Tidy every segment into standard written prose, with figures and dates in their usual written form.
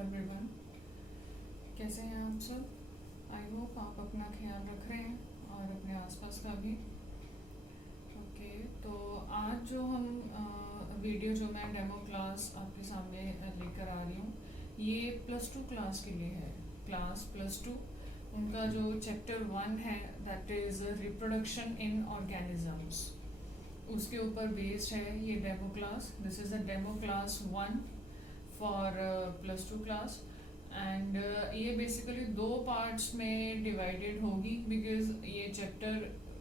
Everyone, कैसे हैं आप सब। आई होप आप अपना ख्याल रख रहे हैं और अपने आसपास का भी। ओके, तो आज जो हम वीडियो जो मैं डेमो क्लास आपके सामने लेकर आ रही हूँ, ये +2 क्लास के लिए है। क्लास +2 उनका जो चैप्टर 1 है, that is reproduction in organisms, उसके ऊपर बेस्ड है ये demo class. This is the demo class 1 for +2 class and ये बेसिकली 2 पार्ट्स में डिवाइडेड होगी बिकॉज ये चैप्टर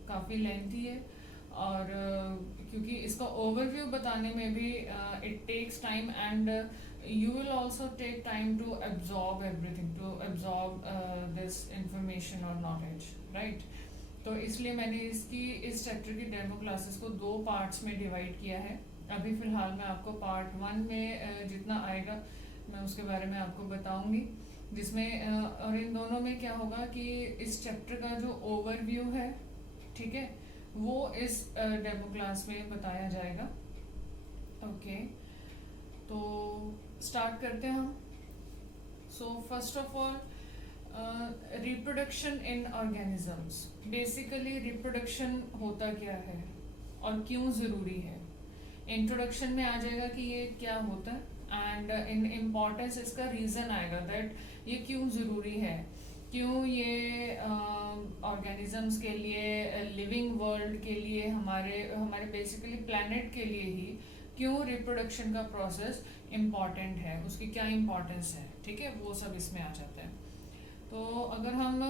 काफ़ी लेंथी है और क्योंकि इसका ओवरव्यू बताने में भी it takes time and you will also take time to absorb everything, to absorb this information or knowledge, right? तो इसलिए मैंने इस चैप्टर की डेमो क्लासेस को 2 पार्ट्स में डिवाइड किया है। अभी फ़िलहाल मैं आपको पार्ट 1 में जितना आएगा मैं उसके बारे में आपको बताऊंगी, जिसमें और इन दोनों में क्या होगा कि इस चैप्टर का जो ओवरव्यू है, ठीक है, वो इस डेमो क्लास में बताया जाएगा। ओके, तो स्टार्ट करते हैं हम। So first of all, reproduction in organisms. Basically reproduction होता क्या है और क्यों ज़रूरी है। इंट्रोडक्शन में आ जाएगा कि ये क्या होता है एंड इन इम्पोर्टेंस इसका रीज़न आएगा दैट ये क्यों ज़रूरी है, क्यों ये ऑर्गेनिजम्स के लिए, लिविंग वर्ल्ड के लिए, हमारे बेसिकली प्लैनेट के लिए ही क्यों रिप्रोडक्शन का प्रोसेस इम्पॉर्टेंट है, उसकी क्या इम्पोर्टेंस है, ठीक है, वो सब इसमें आ जाता है। तो अगर हम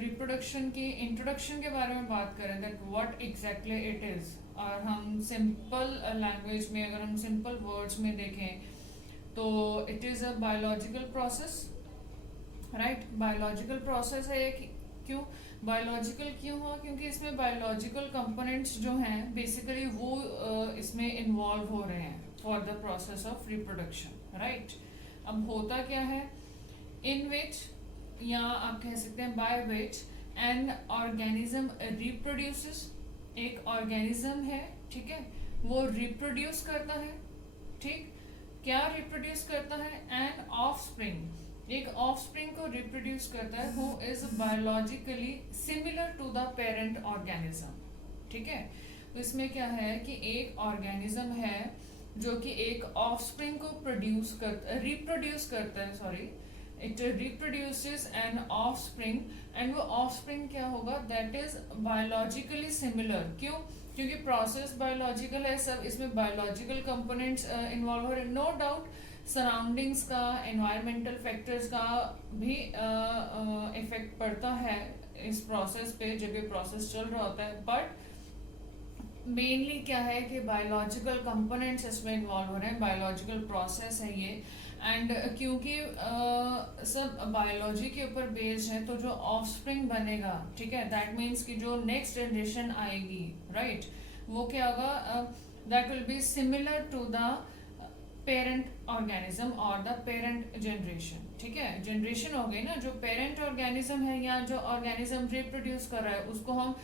रिप्रोडक्शन की इंट्रोडक्शन के बारे में बात करें that what exactly it is, और हम सिंपल लैंग्वेज में, अगर हम सिंपल वर्ड्स में देखें तो it is a biological process, right. Biological process है। क्यों बायोलॉजिकल क्यों हुआ? क्योंकि इसमें बायोलॉजिकल कंपोनेंट्स जो हैं बेसिकली वो इसमें इन्वॉल्व हो रहे हैं for the process of reproduction, right. अब होता क्या है, इन विच, या आप कह सकते हैं by which an organism reproduces, एक ऑर्गेनिज्म है, ठीक है, वो रिप्रोड्यूस करता है, ठीक। क्या रिप्रोड्यूस करता है? एन ऑफस्प्रिंग, एक ऑफस्प्रिंग को रिप्रोड्यूस करता है who is biologically similar to the parent organism, ठीक है। तो इसमें क्या है कि एक ऑर्गेनिज्म है जो कि एक ऑफस्प्रिंग को रिप्रोड्यूस करता है, sorry, it reproduces an offspring and वो ऑफस्प्रिंग क्या होगा, दैट इज बायोलॉजिकली सिमिलर। क्यों? क्योंकि प्रोसेस बायोलॉजिकल है, सब इसमें बायोलॉजिकल कंपोनेंट्स इन्वॉल्व हो रहे हैं। नो डाउट सराउंडिंग्स का, एनवायरमेंटल फैक्टर्स का भी इफेक्ट पड़ता है इस प्रोसेस पे जब ये प्रोसेस चल रहा होता है, बट मेनली क्या है कि बायोलॉजिकल कंपोनेंट्स इसमें इन्वॉल्व हो रहे हैं, बायोलॉजिकल प्रोसेस है ये। एंड क्योंकि सब बायोलॉजी के ऊपर बेस्ड है, तो जो ऑफस्प्रिंग बनेगा, ठीक है, दैट मीन्स कि जो नेक्स्ट जनरेशन आएगी, राइट, वो क्या होगा, that will be similar to the parent organism और द पेरेंट जनरेशन, ठीक है। जनरेशन हो गई ना, जो पेरेंट ऑर्गेनिज्म है या जो ऑर्गेनिज्म रिप्रोड्यूस कर रहा है उसको हम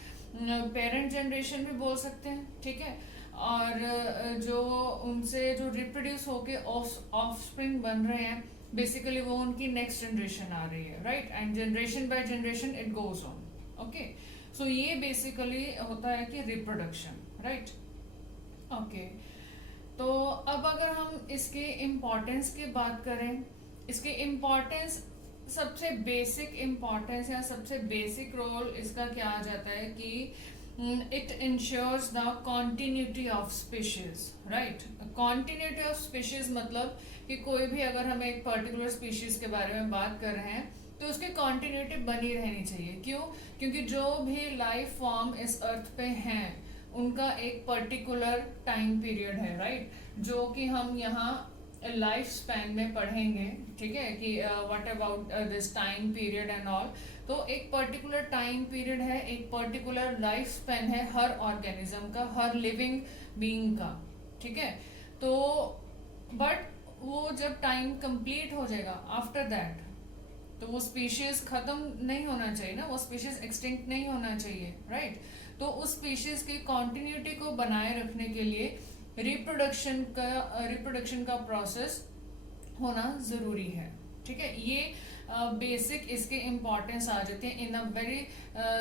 पेरेंट जनरेशन भी बोल सकते हैं, ठीक है। और जो उनसे जो रिप्रोड्यूस होके ऑफस्प्रिंग बन रहे हैं, बेसिकली वो उनकी नेक्स्ट जनरेशन आ रही है, right, and generation by generation it goes on. Okay, so ये बेसिकली होता है कि रिप्रोडक्शन, राइट। ओके, तो अब अगर हम इसके इम्पोर्टेंस की बात करें, इसके इम्पोर्टेंस, सबसे बेसिक इम्पोर्टेंस या सबसे बेसिक रोल इसका क्या आ जाता है कि it ensures the continuity of species, right. Continuity of species मतलब कि कोई भी, अगर हम एक पर्टिकुलर स्पीशीज के बारे में बात कर रहे हैं तो उसकी कॉन्टिन्यूटी बनी रहनी चाहिए। क्यों? क्योंकि जो भी लाइफ फॉर्म इस अर्थ पे हैं उनका एक पर्टिकुलर टाइम पीरियड है, राइट, जो कि हम यहाँ लाइफ स्पैन में पढ़ेंगे, ठीक है, कि what about this time period and all. तो एक पर्टिकुलर टाइम पीरियड है, एक पर्टिकुलर लाइफ स्पैन है हर ऑर्गेनिज्म का, हर लिविंग बीइंग का, ठीक है। तो बट वो जब टाइम कंप्लीट हो जाएगा, आफ्टर दैट, तो वो स्पीशीज खत्म नहीं होना चाहिए ना, वो स्पीशीज एक्सटिंक्ट नहीं होना चाहिए, राइट। तो उस स्पीशीज की कॉन्टिन्यूटी को बनाए रखने के लिए रिप्रोडक्शन का प्रोसेस होना ज़रूरी है, ठीक है, ये बेसिक इसके इम्पोर्टेंस आ जाते हैं in a very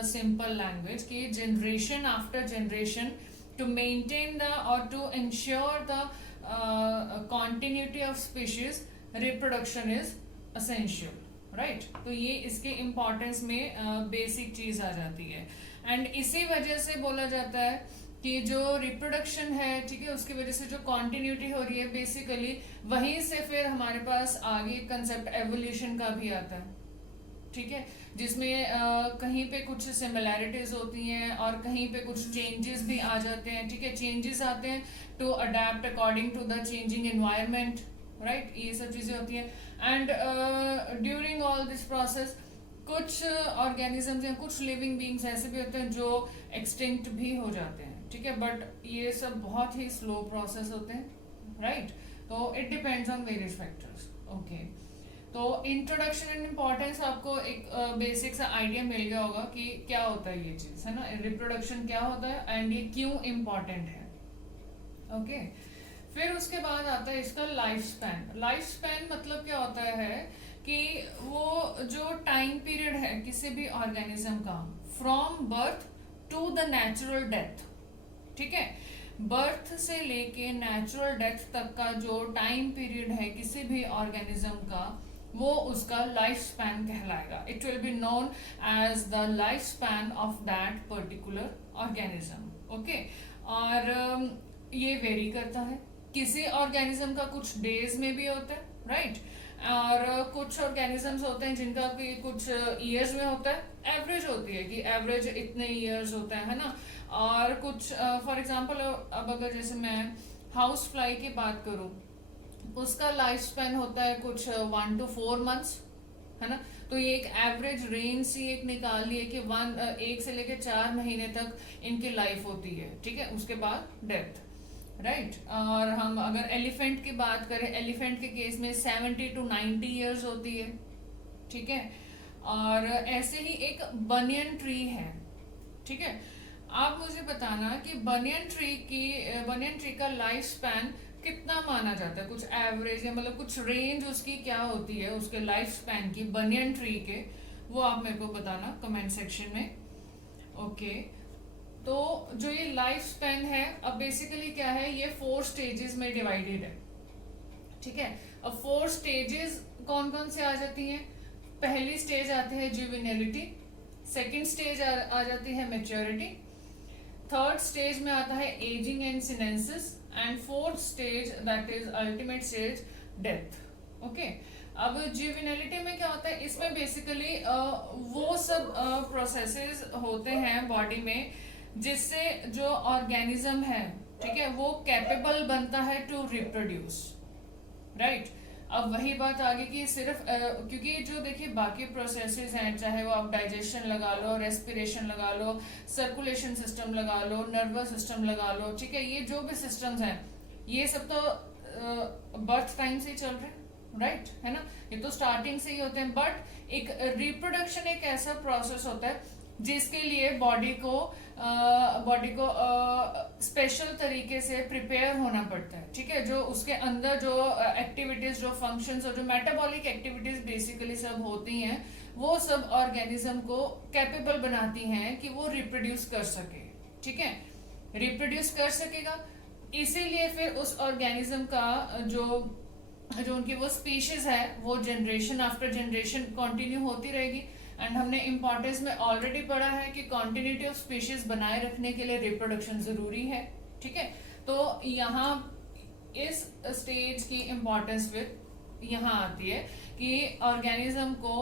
simple language कि generation after generation to maintain the or to ensure the continuity of species reproduction is essential, right तो ये इसके इम्पोर्टेंस में बेसिक चीज आ जाती है। एंड इसी वजह से बोला जाता है कि जो रिप्रोडक्शन है, ठीक है, उसकी वजह से जो कॉन्टिन्यूटी हो रही है बेसिकली वहीं से फिर हमारे पास आगे कंसेप्ट एवोल्यूशन का भी आता है, ठीक है, जिसमें कहीं पे कुछ सिमिलैरिटीज होती हैं और कहीं पे कुछ चेंजेस भी आ जाते हैं, ठीक है, चेंजेस आते हैं to adapt according to the changing environment, right, ये सब चीजें होती हैं। And during all this process कुछ ऑर्गेनिजम्स या कुछ लिविंग बींग्स ऐसे भी होते हैं जो एक्सटिंक्ट भी हो जाते हैं, ठीक है, बट ये सब बहुत ही स्लो प्रोसेस होते हैं, राइट, तो it depends on various factors. Okay, तो इंट्रोडक्शन एंड इम्पोर्टेंस आपको एक बेसिक सा आइडिया मिल गया होगा कि क्या होता है ये चीज, है ना, रिप्रोडक्शन क्या होता है एंड ये क्यों इम्पोर्टेंट है। ओके, फिर उसके बाद आता है इसका लाइफ स्पैन। लाइफ स्पैन मतलब क्या होता है कि वो जो टाइम पीरियड है किसी भी ऑर्गेनिज्म का from birth to the natural death, ठीक है, बर्थ से लेके नेचुरल डेथ तक का जो टाइम पीरियड है किसी भी ऑर्गेनिज्म का वो उसका लाइफ स्पैन कहलाएगा। It will be known as the life span of that particular organism. Okay, और ये वेरी करता है, किसी ऑर्गेनिज्म का कुछ डेज में भी होता है, राइट, और कुछ ऑर्गेनिजम्स होते हैं जिनका भी कुछ ईयर्स में होता है, एवरेज होती है कि एवरेज इतने ईयर्स होता है ना, और कुछ फॉर एग्जांपल अब अगर जैसे मैं हाउस फ्लाई की बात करूं उसका लाइफ स्पैन होता है कुछ 1 to 4 months, है ना, तो ये एक एवरेज रेंज सी एक निकाल ली है कि 1 से लेकर 4 महीने तक इनकी लाइफ होती है, ठीक है, उसके बाद डेथ, राइट। और हम अगर एलिफेंट की बात करें, एलिफेंट के केस में 70 to 90 ईयर्स होती है, ठीक है, और ऐसे ही एक बनियन ट्री है, ठीक है। आप मुझे बताना कि बनियन ट्री का लाइफ स्पैन कितना माना जाता है, कुछ एवरेज या मतलब कुछ रेंज उसकी क्या होती है उसके लाइफ स्पैन की बनियन ट्री के, वो आप मेरे को बताना कमेंट सेक्शन में। ओके, तो जो ये लाइफ स्पैन है अब बेसिकली क्या है, ये 4 स्टेजेस में डिवाइडेड है, ठीक है। अब 4 स्टेजेस कौन कौन से आ जाती हैं, पहली स्टेज आती है जुवेनिलिटी, सेकंड स्टेज आ जाती है मैच्योरिटी, थर्ड स्टेज में आता है ageing and sinensis, and fourth stage that is ultimate stage death. Okay, अब जुवेनिलिटी में क्या होता है, इसमें बेसिकली वो सब प्रोसेसेस होते हैं बॉडी में जिससे जो ऑर्गेनिज्म है, ठीक है, वो कैपेबल बनता है टू रिप्रोड्यूस, राइट। अब वही बात आगे की सिर्फ क्योंकि जो देखिए बाकी प्रोसेसेस हैं, चाहे वो आप डाइजेशन लगा लो, रेस्पिरेशन लगा लो, सर्कुलेशन सिस्टम लगा लो, नर्वस सिस्टम लगा लो, ठीक है, ये जो भी सिस्टम्स हैं ये सब तो बर्थ टाइम से ही चल रहे हैं, राइट, है ना, ये तो स्टार्टिंग से ही होते हैं। बट एक रिप्रोडक्शन एक ऐसा प्रोसेस होता है जिसके लिए बॉडी को स्पेशल तरीके से प्रिपेयर होना पड़ता है, ठीक है, जो उसके अंदर जो एक्टिविटीज, जो फंक्शंस और जो मेटाबॉलिक एक्टिविटीज बेसिकली सब होती हैं वो सब ऑर्गेनिज्म को कैपेबल बनाती हैं कि वो रिप्रोड्यूस कर सके, ठीक है, रिप्रोड्यूस कर सकेगा, इसीलिए फिर उस ऑर्गेनिज्म का जो उनकी वो स्पीशीज है वो जनरेशन आफ्टर जनरेशन कंटिन्यू होती रहेगी। एंड हमने इम्पोर्टेंस में ऑलरेडी पढ़ा है कि कॉन्टिन्यूटी ऑफ स्पीशीज बनाए रखने के लिए रिप्रोडक्शन जरूरी है, ठीक है। तो यहाँ इस स्टेज की इम्पोर्टेंस फिर यहाँ आती है कि ऑर्गेनिज्म को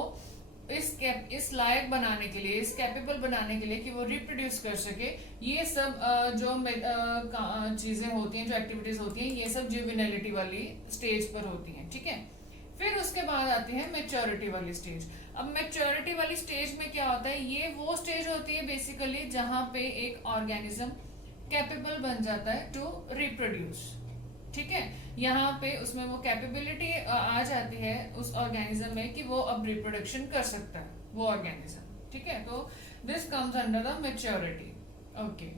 इस लायक बनाने के लिए, इस कैपेबल बनाने के लिए कि वो रिप्रोड्यूस कर सके, ये सब जो चीजें होती हैं, जो एक्टिविटीज होती हैं, ये सब जुवेनिलिटी वाली स्टेज पर होती हैं, ठीक है। फिर उसके बाद आती है मैच्योरिटी वाली स्टेज। अब मैच्योरिटी वाली स्टेज में क्या होता है, ये वो स्टेज होती है बेसिकली जहां पे एक ऑर्गेनिज्म कैपेबल बन जाता है टू रिप्रोड्यूस, ठीक है, यहाँ पे उसमें वो कैपेबिलिटी आ जाती है उस ऑर्गेनिज्म में कि वो अब रिप्रोडक्शन कर सकता है वो ऑर्गेनिज्म, ठीक है। तो this comes under the maturity. Okay,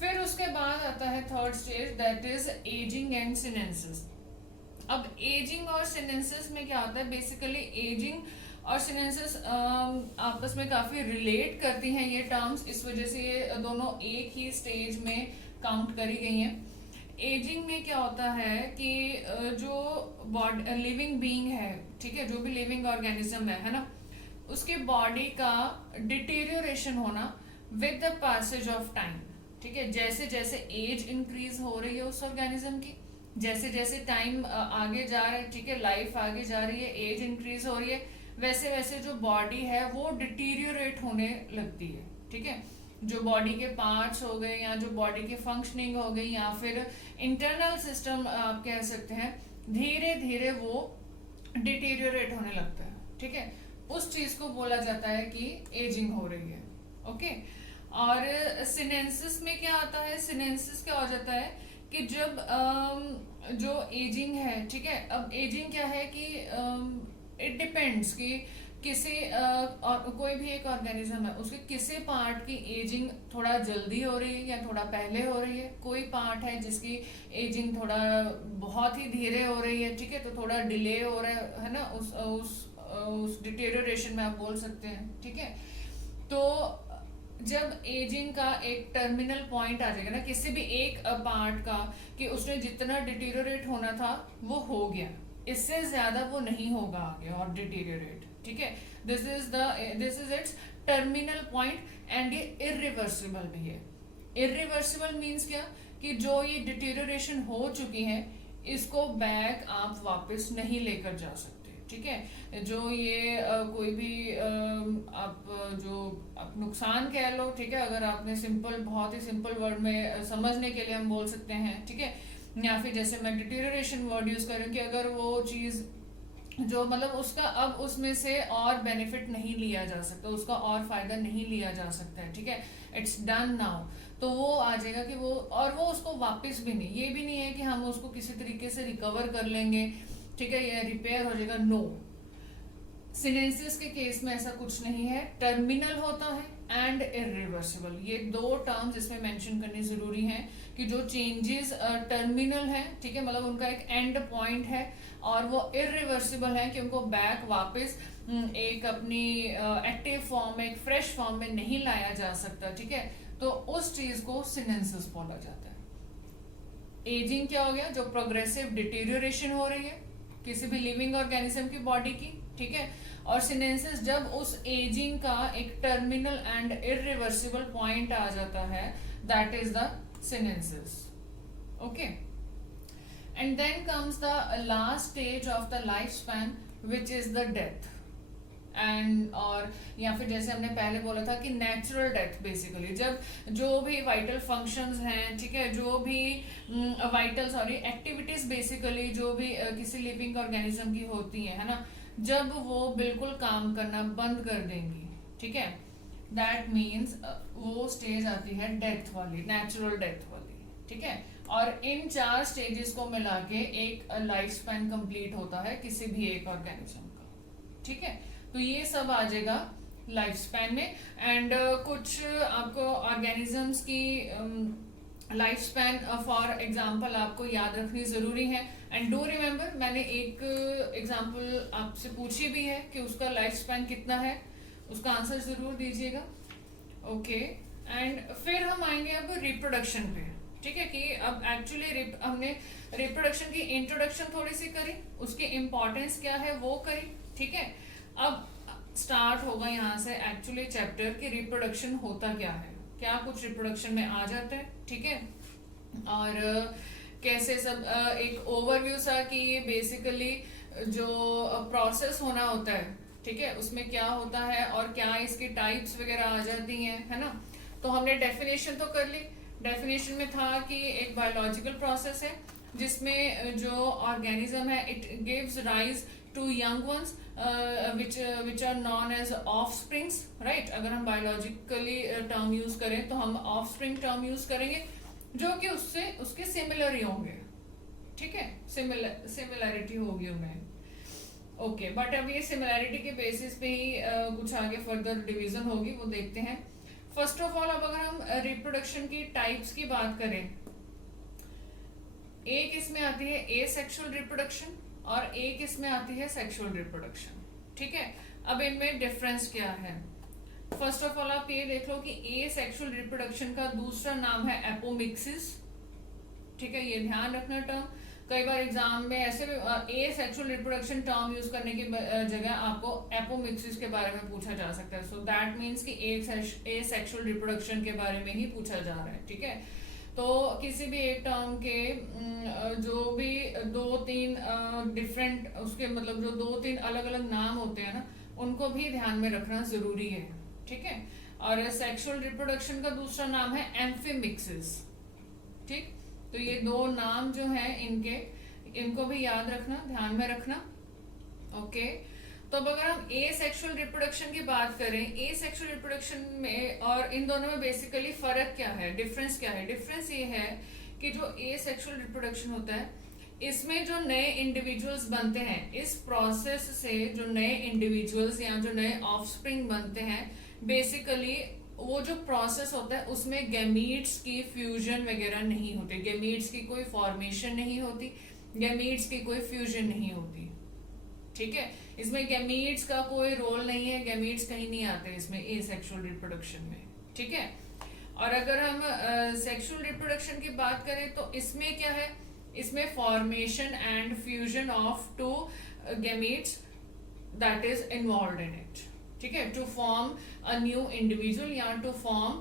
फिर उसके बाद आता है third stage that is ageing and sinensis. अब एजिंग और सीनेंसिस में क्या होता है, बेसिकली एजिंग और सीनेंसिस आपस में काफी रिलेट करती हैं ये टर्म्स, इस वजह से ये दोनों एक ही स्टेज में काउंट करी गई हैं। एजिंग में क्या होता है कि जो बॉडी लिविंग बीइंग है, ठीक है, जो भी लिविंग ऑर्गेनिज्म है ना, उसके बॉडी का डिटेरियोरेशन होना with the passage of time, ठीक है। जैसे जैसे एज इंक्रीज हो रही है उस ऑर्गेनिज्म की, जैसे जैसे टाइम आगे जा रहा है, ठीक है, लाइफ आगे जा रही है, एज इंक्रीज हो रही है, वैसे वैसे जो बॉडी है वो डिटीरियोरेट होने लगती है, ठीक है। जो बॉडी के पार्ट्स हो गए या जो बॉडी की फंक्शनिंग हो गई या फिर इंटरनल सिस्टम आप कह सकते हैं, धीरे धीरे वो डिटीरियोरेट होने लगता है, ठीक है। उस चीज को बोला जाता है कि एजिंग हो रही है, ओके। और सिनेंसिस में क्या आता है, सिनेंसिस क्या हो जाता है कि जब जो एजिंग है, ठीक है, अब एजिंग क्या है कि इट डिपेंड्स कि किसी और कोई भी एक ऑर्गेनिज्म है, उसके किसी पार्ट की एजिंग थोड़ा जल्दी हो रही है या थोड़ा पहले हो रही है, कोई पार्ट है जिसकी एजिंग थोड़ा बहुत ही धीरे हो रही है, ठीक है, तो थोड़ा डिले हो रहा है ना, उस डिटेरियोरेशन में आप बोल सकते हैं, ठीक है। तो जब एजिंग का एक टर्मिनल पॉइंट आ जाएगा ना किसी भी एक पार्ट का, कि उसने जितना डिटेरियोरेट होना था वो हो गया, इससे ज्यादा वो नहीं होगा आगे और डिटेरियोरेट, ठीक है। This is it's terminal point and ये इरिवर्सिबल भी है। इरिवर्सिबल मीन्स क्या, कि जो ये डिटेरियोरेशन हो चुकी है इसको बैक आप वापस नहीं लेकर जा सकते, ठीक है। जो ये कोई भी आप जो आप नुकसान कह लो, ठीक है, अगर आपने सिंपल, बहुत ही सिंपल वर्ड में समझने के लिए हम बोल सकते हैं, ठीक है, या फिर जैसे मैं डिटेरियोरेशन वर्ड यूज करूँ कि अगर वो चीज जो मतलब उसका अब उसमें से और बेनिफिट नहीं लिया जा सकता, उसका और फायदा नहीं लिया जा सकता है, ठीक है, इट्स डन नाउ, तो वो आ जाएगा कि वो, और वो उसको वापस भी नहीं, ये भी नहीं है कि हम उसको किसी तरीके से रिकवर कर लेंगे, ठीक है, या रिपेयर हो जाएगा, नो। सिनेंसिस के केस में ऐसा कुछ नहीं है, टर्मिनल होता है एंड इरिवर्सिबल, ये दो टर्म्स इसमें मेंशन करनी जरूरी है कि जो चेंजेस टर्मिनल है, ठीक है, मतलब उनका एक एंड पॉइंट है, और वो इरिवर्सिबल है कि उनको बैक वापस एक अपनी एक्टिव फॉर्म में, एक फ्रेश फॉर्म में नहीं लाया जा सकता, ठीक है, तो उस चीज को सिनेंसिस बोला जाता है। एजिंग क्या हो गया, जो प्रोग्रेसिव डिटेरियोरेशन हो रही है किसी भी लिविंग ऑर्गेनिज्म की बॉडी की, ठीक है, और सिनेंसिस जब उस एजिंग का एक टर्मिनल एंड इरिवर्सिबल पॉइंट आ जाता है, that is the senescence, okay. And then comes the last stage of the life span which is the death, and और या फिर जैसे हमने पहले बोला था कि नेचुरल डेथ, बेसिकली जब जो भी वाइटल फंक्शंस हैं, ठीक है, जो भी वाइटल एक्टिविटीज बेसिकली जो भी किसी लिविंग ऑर्गेनिज्म की होती है ना, जब वो बिल्कुल काम करना बंद कर देंगी, ठीक है, दैट मीन्स वो स्टेज आती है डेथ वाली, नेचुरल डेथ वाली, ठीक है। और इन 4 स्टेजेस को मिला के एक लाइफ स्पैन कंप्लीट होता है किसी भी एक ऑर्गेनिज्म का, ठीक है। तो ये सब आ जाएगा लाइफ स्पैन में, एंड कुछ आपको ऑर्गेनिजम्स की लाइफ स्पैन फॉर एग्जांपल आपको याद रखनी जरूरी है, एंड डू रिमेम्बर, मैंने एक एग्जांपल आपसे पूछी भी है कि उसका लाइफ स्पैन कितना है, उसका आंसर जरूर दीजिएगा, ओके। एंड फिर हम आएंगे अब रिप्रोडक्शन पे, ठीक है, कि अब एक्चुअली हमने रिप्रोडक्शन की इंट्रोडक्शन थोड़ी सी करी, उसकी इम्पोर्टेंस क्या है वो करी, ठीक है। अब स्टार्ट होगा यहाँ से एक्चुअली चैप्टर कि रिप्रोडक्शन होता क्या है, क्या कुछ रिप्रोडक्शन में आ जाता है, ठीक है, और कैसे सब एक ओवरव्यू सा कि बेसिकली जो प्रोसेस होना होता है, ठीक है, उसमें क्या होता है और क्या इसकी टाइप्स वगैरह आ जाती हैं, है ना। तो हमने डेफिनेशन तो कर ली, डेफिनेशन में था कि एक बायोलॉजिकल प्रोसेस है जिसमें जो ऑर्गेनिज्म है it gives rise to young ones which are known as offsprings, right। अगर हम बायोलॉजिकली टर्म यूज करें तो हम ऑफस्प्रिंग टर्म यूज करेंगे जो कि उससे उसके सिमिलर ही होंगे, ठीक है, सिमिलैरिटी होगी उनमें, ओके। बट अब ये सिमिलैरिटी के बेसिस पे ही कुछ आगे फर्दर डिवीजन होगी, वो देखते हैं। फर्स्ट ऑफ ऑल अब अगर हम रिप्रोडक्शन की टाइप्स की बात करें, एक इसमें आती है ए सेक्सुअल रिप्रोडक्शन और एक इसमें आती है सेक्सुअल रिप्रोडक्शन। ठीक है, अब इनमें डिफरेंस क्या है? फर्स्ट ऑफ ऑल आप ये देख लो कि ए सेक्सुअल रिप्रोडक्शन का दूसरा नाम है एपोमिक्सिस। ठीक है, ये ध्यान रखना टर्म। कई बार एग्जाम में ऐसे ए सेक्सुअल रिप्रोडक्शन टर्म यूज करने की जगह आपको एपोमिक्सिस के बारे में पूछा जा सकता है। सो दैट मीन्स कि ए सेक्सुअल रिप्रोडक्शन के बारे में ही पूछा जा रहा है। ठीक है, तो किसी भी एक टर्म के जो भी दो तीन डिफरेंट उसके मतलब जो दो तीन अलग अलग नाम होते हैं ना, उनको भी ध्यान में रखना जरूरी है। ठीक है, और सेक्सुअल रिप्रोडक्शन का दूसरा नाम है एम्फीमिक्सिस। ठीक, तो ये दो नाम जो हैं इनको भी याद रखना, ध्यान में रखना। ओके, तो अब अगर हम ए सेक्सुअल रिप्रोडक्शन की बात करें, ए सेक्सुअल रिप्रोडक्शन में और इन दोनों में बेसिकली फर्क क्या है, डिफरेंस क्या है? डिफरेंस ये है कि जो ए सेक्सुअल रिप्रोडक्शन होता है, इसमें जो नए इंडिविजुअल्स बनते हैं, इस प्रोसेस से जो नए इंडिविजुअल्स या जो नए ऑफस्प्रिंग बनते हैं, बेसिकली वो जो प्रोसेस होता है उसमें गैमीट्स की फ्यूजन वगैरह नहीं होती, गैमीट्स की कोई फॉर्मेशन नहीं होती, गैमीट्स की कोई फ्यूजन नहीं होती। ठीक है, इसमें गैमीट्स का कोई रोल नहीं है, गैमीट्स कहीं नहीं आते इसमें ए सेक्सुअल रिप्रोडक्शन में। ठीक है, और अगर हम सेक्सुअल रिप्रोडक्शन की बात करें तो इसमें क्या है? इसमें formation and fusion of two gametes that is involve in it. ठीक है, to form a new individual या टू फॉर्म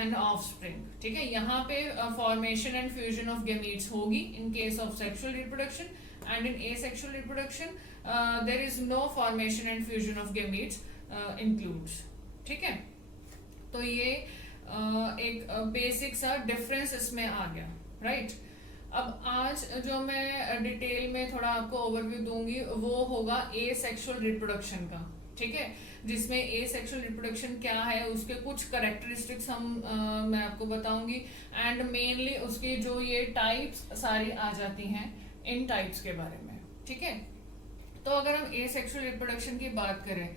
एन ऑफस्प्रिंग। ठीक है, यहाँ पे formation and fusion of gametes होगी in case of sexual reproduction, and in asexual reproduction there is no formation and fusion of gametes includes. ठीक है, तो ये एक बेसिक सा डिफरेंस इसमें आ गया, राइट? अब आज जो मैं डिटेल में थोड़ा आपको ओवरव्यू दूंगी वो होगा ए सेक्सुअल रिप्रोडक्शन का। ठीक है, जिसमें ए सेक्सुअल रिप्रोडक्शन क्या है, उसके कुछ करेक्टरिस्टिक्स मैं आपको बताऊंगी, एंड मेनली उसकी जो ये टाइप्स सारी आ जाती हैं, इन टाइप्स के बारे में। ठीक है, तो अगर हम ए सेक्सुअल रिप्रोडक्शन की बात करें,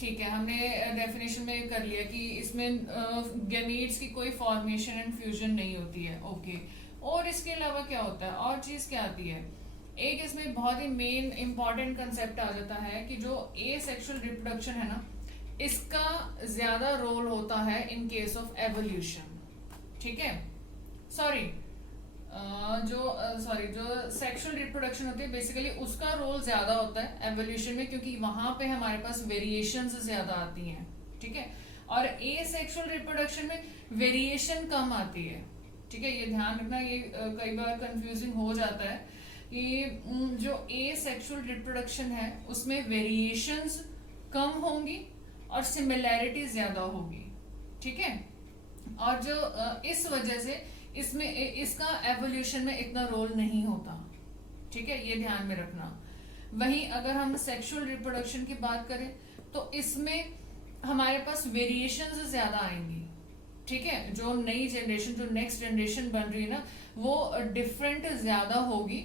ठीक है, हमने डेफिनेशन में कर लिया कि इसमें गैमीट्स की कोई फॉर्मेशन एंड फ्यूजन नहीं होती है। ओके, और इसके अलावा क्या होता है, और चीज क्या आती है? एक इसमें बहुत ही मेन इंपॉर्टेंट कंसेप्ट आ जाता है कि जो ए सेक्सुअल रिप्रोडक्शन है ना, इसका ज्यादा रोल होता है इन केस ऑफ एवोल्यूशन। ठीक है, सॉरी जो सेक्सुअल रिप्रोडक्शन होती है बेसिकली उसका रोल ज्यादा होता है एवोल्यूशन में, क्योंकि वहां पे हमारे पास वेरिएशंस ज्यादा आती हैं। ठीक है, और ए सेक्सुअल रिप्रोडक्शन में वेरिएशन कम आती है। ठीक है, ये ध्यान रखना, ये कई बार कंफ्यूजिंग हो जाता है कि जो ए सेक्सुअल रिप्रोडक्शन है उसमें वेरिएशंस कम होंगी और सिमिलैरिटी ज्यादा होगी। ठीक है, और जो इस वजह से इसमें इसका एवोल्यूशन में इतना रोल नहीं होता। ठीक है, ये ध्यान में रखना। वहीं अगर हम सेक्सुअल रिप्रोडक्शन की बात करें तो इसमें हमारे पास वेरिएशंस ज्यादा आएंगी। ठीक है, जो नई जनरेशन, जो नेक्स्ट जनरेशन बन रही है ना, वो डिफरेंट ज्यादा होगी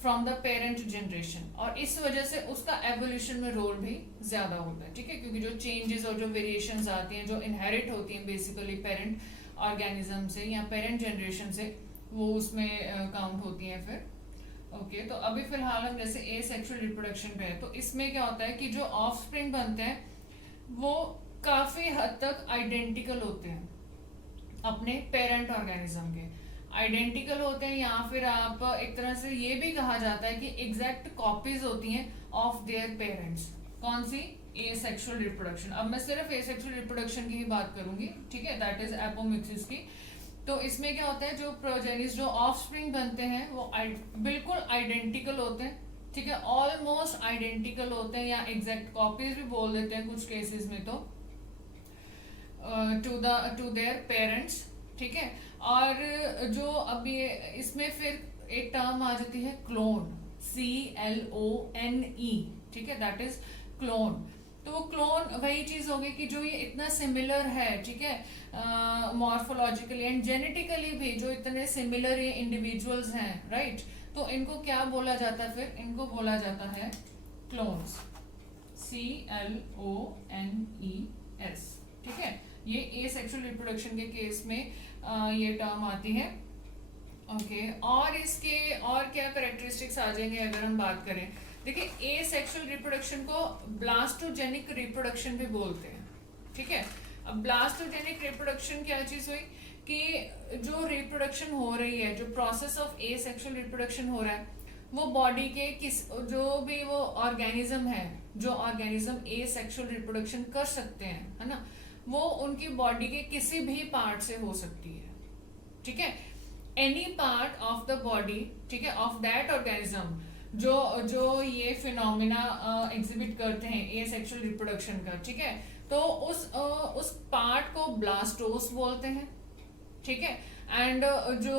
फ्रॉम द पेरेंट जनरेशन, और इस वजह से उसका एवोल्यूशन में रोल भी ज्यादा होता है। ठीक है, क्योंकि जो चेंजेस और जो वेरिएशंस आती हैं, जो इनहेरिट होती हैं बेसिकली पेरेंट ऑर्गेनिज्म से या पेरेंट जनरेशन से, वो उसमें काउंट होती हैं फिर। ओके, तो अभी फिलहाल हम जैसे ए सेक्सुअल रिप्रोडक्शन पे है, तो इसमें क्या होता है कि जो ऑफस्प्रिंग बनते हैं वो काफी हद तक आइडेंटिकल होते हैं अपने पेरेंट ऑर्गेनिज्म के, आइडेंटिकल होते हैं, या फिर आप एक तरह से ये भी कहा जाता है कि एग्जैक्ट कॉपीज होती हैं ऑफ देयर पेरेंट्स। कौन सी? ए सेक्सुअल रिप्रोडक्शन। अब मैं सिर्फ ए सेक्सुअल रिप्रोडक्शन की ही बात करूंगी। ठीक है, दैट इज एपोमिक्सिस की। तो इसमें क्या होता है, जो प्रोजेनिस, जो ऑफस्प्रिंग बनते हैं वो बिल्कुल आइडेंटिकल होते हैं। ठीक है, ऑलमोस्ट आइडेंटिकल होते हैं, या एग्जैक्ट कॉपीज भी बोल देते हैं कुछ केसेस में तो, टू देयर पेरेंट्स। ठीक है, और जो अभी इसमें फिर एक टर्म आ जाती है क्लोन, CLONE। ठीक है, दैट इज क्लोन। तो क्लोन वही चीज होगी कि जो ये इतना सिमिलर है, ठीक है, मॉर्फोलॉजिकली एंड जेनेटिकली भी जो इतने सिमिलर ये इंडिविजुअल्स हैं, राइट, तो इनको क्या बोला जाता है? फिर इनको बोला जाता है क्लोन्स, CLONES। ठीक है, ये ए सेक्सुअल रिप्रोडक्शन के केस में ये टर्म आती है ओके और इसके और क्या करेक्टरिस्टिक्स आ जाएंगे अगर हम बात करें। देखिए ए सेक्सुअल रिप्रोडक्शन को ब्लास्टोजेनिक रिप्रोडक्शन भी बोलते हैं, ठीक है। अब ब्लास्टोजेनिक रिप्रोडक्शन क्या चीज हुई कि जो रिप्रोडक्शन हो रही है, जो process of A sexual reproduction हो रहा है, वो बॉडी के किस जो भी वो ऑर्गेनिज्म है, जो ऑर्गेनिज्म ए सेक्सुअल रिप्रोडक्शन कर सकते हैं, है ना, वो उनकी बॉडी के किसी भी पार्ट से हो सकती है, ठीक है। Any part of the body, ठीक है, ऑफ दैट ऑर्गेनिज्म जो जो ये फिनोमिना एग्जिबिट करते हैं ए सेक्सुअल रिप्रोडक्शन का, ठीक है, तो उस पार्ट को ब्लास्टोस बोलते हैं, ठीक है। एंड जो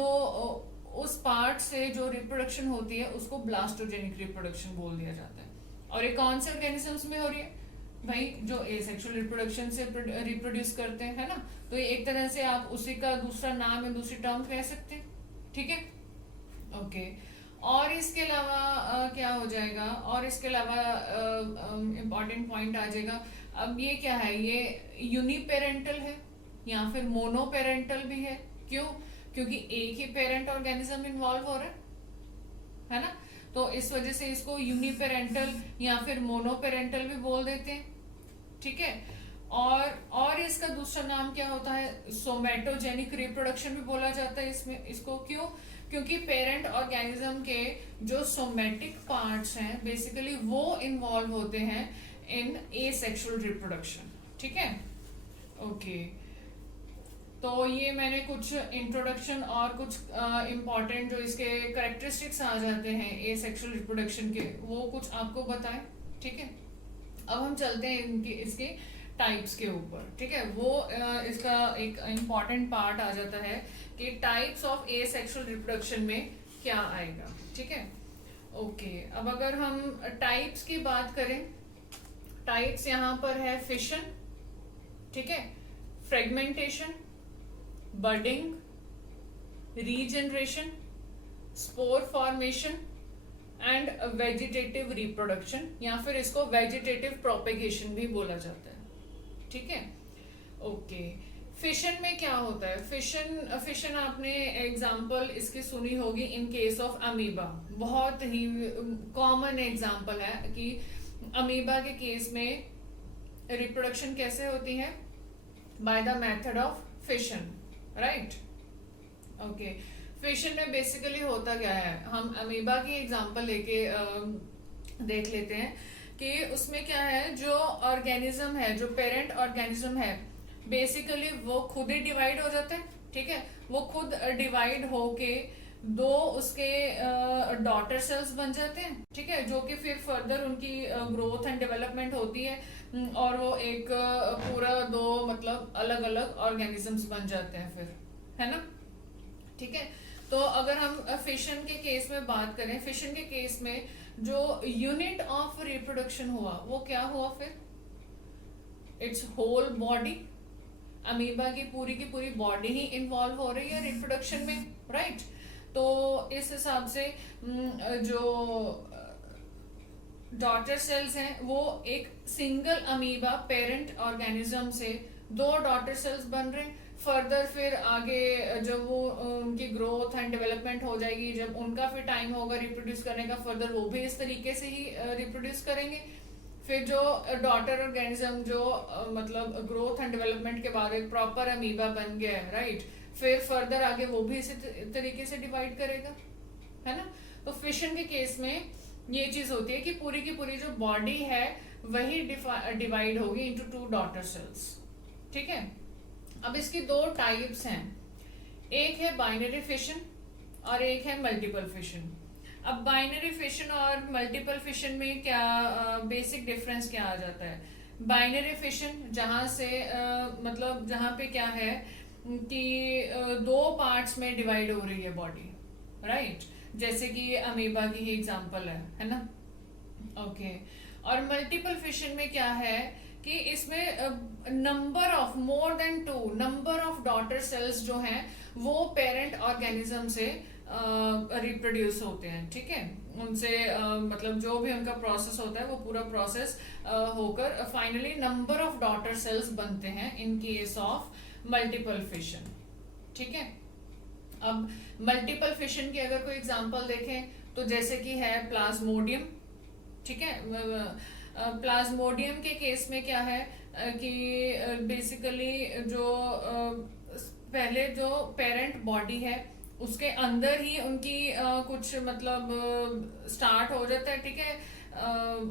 उस पार्ट से जो रिप्रोडक्शन होती है उसको ब्लास्टोजेनिक रिप्रोडक्शन बोल दिया जाता है। और ये कौन से ऑर्गेनिजम्स में हो रही है भाई, जो एसेक्सुअल रिप्रोडक्शन से रिप्रोड्यूस करते हैं, है ना। तो ये एक तरह से आप उसी का दूसरा नाम है, दूसरी टर्म कह सकते हैं, ठीक है। ओके और इसके अलावा क्या हो जाएगा, और इसके अलावा इम्पॉर्टेंट पॉइंट आ जाएगा। अब ये क्या है, ये यूनिपेरेंटल है या फिर मोनोपेरेंटल भी है। क्यों? क्योंकि एक ही पेरेंट ऑर्गेनिज्म इन्वॉल्व हो रहा है ना। तो इस वजह से इसको यूनिपेरेंटल या फिर मोनोपेरेंटल भी बोल देते हैं, ठीक है। और इसका दूसरा नाम क्या होता है, सोमेटोजेनिक रिप्रोडक्शन भी बोला जाता है इसमें इसको। क्यों? क्योंकि पेरेंट ऑर्गेनिज्म के जो सोमेटिक पार्ट्स हैं बेसिकली वो इन्वॉल्व होते हैं इन एसेक्सुअल रिप्रोडक्शन, ठीक है। ओके तो ये मैंने कुछ इंट्रोडक्शन और कुछ इम्पोर्टेंट जो इसके करेक्टरिस्टिक्स आ जाते हैं एसेक्सुअल रिप्रोडक्शन के, वो कुछ आपको बताएं, ठीक है। अब हम चलते हैं इनके इसके टाइप्स के ऊपर, ठीक है। वो इसका एक इम्पॉर्टेंट पार्ट आ जाता है कि टाइप्स ऑफ एसेक्सुअल रिप्रोडक्शन में क्या आएगा, ठीक है। ओके अब अगर हम टाइप्स की बात करें, टाइप्स यहाँ पर है फिशन, ठीक है, fragmentation, budding, regeneration, spore formation and vegetative reproduction, या फिर इसको वेजिटेटिव प्रोपेगेशन भी बोला जाता है, ठीक है। ओके फिशन में क्या होता है, फिशन आपने एग्जांपल इसकी सुनी होगी इन केस ऑफ अमीबा, बहुत ही कॉमन एग्जांपल है कि अमीबा के केस में रिप्रोडक्शन कैसे होती है, bye the method of fission, right. Okay fission में बेसिकली होता क्या है, हम अमीबा की एग्जांपल लेके देख लेते हैं कि उसमें क्या है, जो ऑर्गेनिज्म है, जो पेरेंट ऑर्गेनिज्म है, बेसिकली वो खुद ही डिवाइड हो जाते हैं, ठीक है। वो खुद डिवाइड होके दो उसके डॉटर सेल्स बन जाते हैं, ठीक है, जो कि फिर फर्दर उनकी ग्रोथ एंड डेवलपमेंट होती है और वो एक पूरा दो मतलब अलग अलग ऑर्गेनिजम्स बन जाते हैं फिर, है ना, ठीक है। तो अगर हम फिशन के केस में बात करें, फिशन के केस में जो यूनिट ऑफ रिप्रोडक्शन हुआ वो क्या हुआ फिर, इट्स होल बॉडी, अमीबा की पूरी बॉडी ही इन्वॉल्व हो रही है रिप्रोडक्शन में, राइट। तो इस हिसाब से जो डॉटर सेल्स हैं वो एक सिंगल अमीबा पेरेंट ऑर्गेनिज्म से दो डॉटर सेल्स बन रहे हैं। फर्दर फिर आगे जब वो उनकी ग्रोथ एंड डेवलपमेंट हो जाएगी, जब उनका फिर टाइम होगा रिप्रोड्यूस करने का, फर्दर वो भी इस तरीके से ही रिप्रोड्यूस करेंगे। फिर जो डॉटर ऑर्गेनिज्म जो मतलब ग्रोथ एंड डेवलपमेंट के बाद एक प्रॉपर अमीबा बन गया है, राइट, फिर फर्दर आगे वो भी इसी तरीके से डिवाइड करेगा, है ना। तो फिशन के केस में ये चीज होती है कि की पूरी जो बॉडी है वही डिवाइड होगी इनटू टू डॉटर सेल्स, ठीक है। अब इसकी दो टाइप्स हैं, एक है बाइनरी फिशन और एक है मल्टीपल फिशन। अब बाइनरी फिशन और मल्टीपल फिशन में क्या बेसिक डिफरेंस क्या आ जाता है। बाइनरी फिशन जहां से मतलब जहां पे क्या है कि दो पार्ट्स में डिवाइड हो रही है बॉडी, राइट, जैसे कि अमीबा की ही एग्जांपल है ना। ओके और मल्टीपल फिशन में क्या है कि इसमें number of more than two number of daughter cells जो हैं वो पेरेंट ऑर्गेनिज्म से रिप्रोड्यूस होते हैं, ठीक है। उनसे मतलब जो भी उनका प्रोसेस होता है वो पूरा प्रोसेस होकर finally number of daughter sales बनते हैं इन केस ऑफ मल्टीपल फिशन, ठीक है। अब मल्टीपल फिशन की अगर कोई एग्जांपल देखें तो जैसे कि है प्लाज्मोडियम, ठीक है। प्लाज्मोडियम के केस में क्या है कि बेसिकली जो पहले जो पेरेंट बॉडी है उसके अंदर ही उनकी कुछ मतलब स्टार्ट हो जाता है, ठीक है।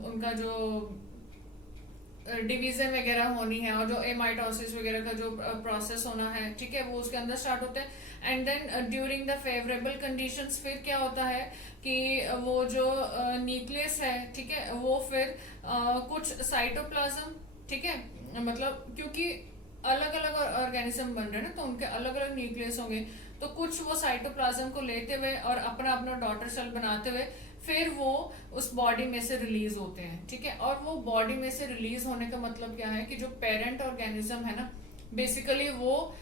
उनका जो डिवीजन वगैरह होनी है और जो एमाइटोसिस वगैरह का जो प्रोसेस होना है, ठीक है, वो उसके अंदर स्टार्ट होता है। And then during the favourable conditions फिर क्या होता है कि वो जो न्यूक्लियस है, ठीक है, वो फिर कुछ साइटोप्लाज्म, ठीक है, मतलब क्योंकि अलग अलग ऑर्गेनिज्म बन रहे हैं ना, तो उनके अलग अलग न्यूक्लियस होंगे, तो कुछ वो साइटोप्लाज्म को लेते हुए और अपना अपना डॉटर सेल बनाते हुए फिर वो उस बॉडी में से रिलीज होते हैं, ठीक है। और वो बॉडी में से रिलीज होने का मतलब क्या है कि जो पेरेंट ऑर्गेनिज्म है ना, बेसिकली वो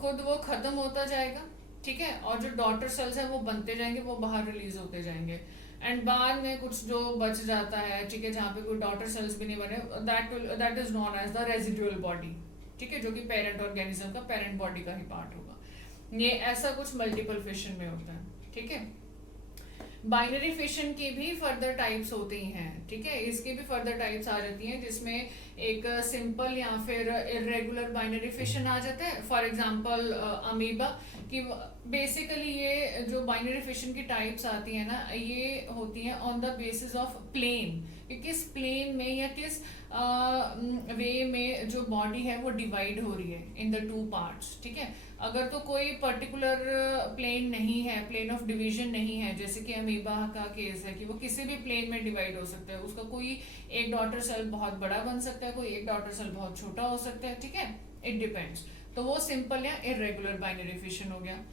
खुद वो खत्म होता जाएगा, ठीक है, और जो डॉटर सेल्स है वो बनते जाएंगे, वो बाहर रिलीज होते जाएंगे। एंड बाद में कुछ जो बच जाता है, ठीक है, जहाँ पे कोई डॉटर सेल्स भी नहीं बने, that is known as the residual body, ठीक है, जो कि पेरेंट ऑर्गेनिज्म का पेरेंट बॉडी का ही पार्ट होगा। ये ऐसा कुछ मल्टीपल फिशन में होता है, ठीक है। बाइनरी फिशन की भी फर्दर टाइप्स होती हैं, ठीक है, इसकी भी फर्दर टाइप्स आ जाती हैं जिसमें एक सिंपल या फिर इरेगुलर बाइनरी फिशन आ जाता है। फॉर एग्जांपल अमीबा कि बेसिकली ये जो बाइनरी फिशन की टाइप्स आती है ना, ये होती हैं on the basis of plane, कि किस प्लेन में या किस वे में जो बॉडी है वो डिवाइड हो रही है इन द टू पार्ट्स, ठीक है। अगर तो कोई पर्टिकुलर प्लेन नहीं है, प्लेन ऑफ डिवीजन नहीं है, जैसे कि अमीबा का केस है कि वो किसी भी प्लेन में डिवाइड हो सकता है, उसका कोई एक डॉटर सेल बहुत बड़ा बन सकता है, कोई एक डॉटर सेल बहुत छोटा हो सकता है, ठीक है, इट डिपेंड्स। तो वो सिंपल या इरेगुलर बाइनरी फिशन हो गया।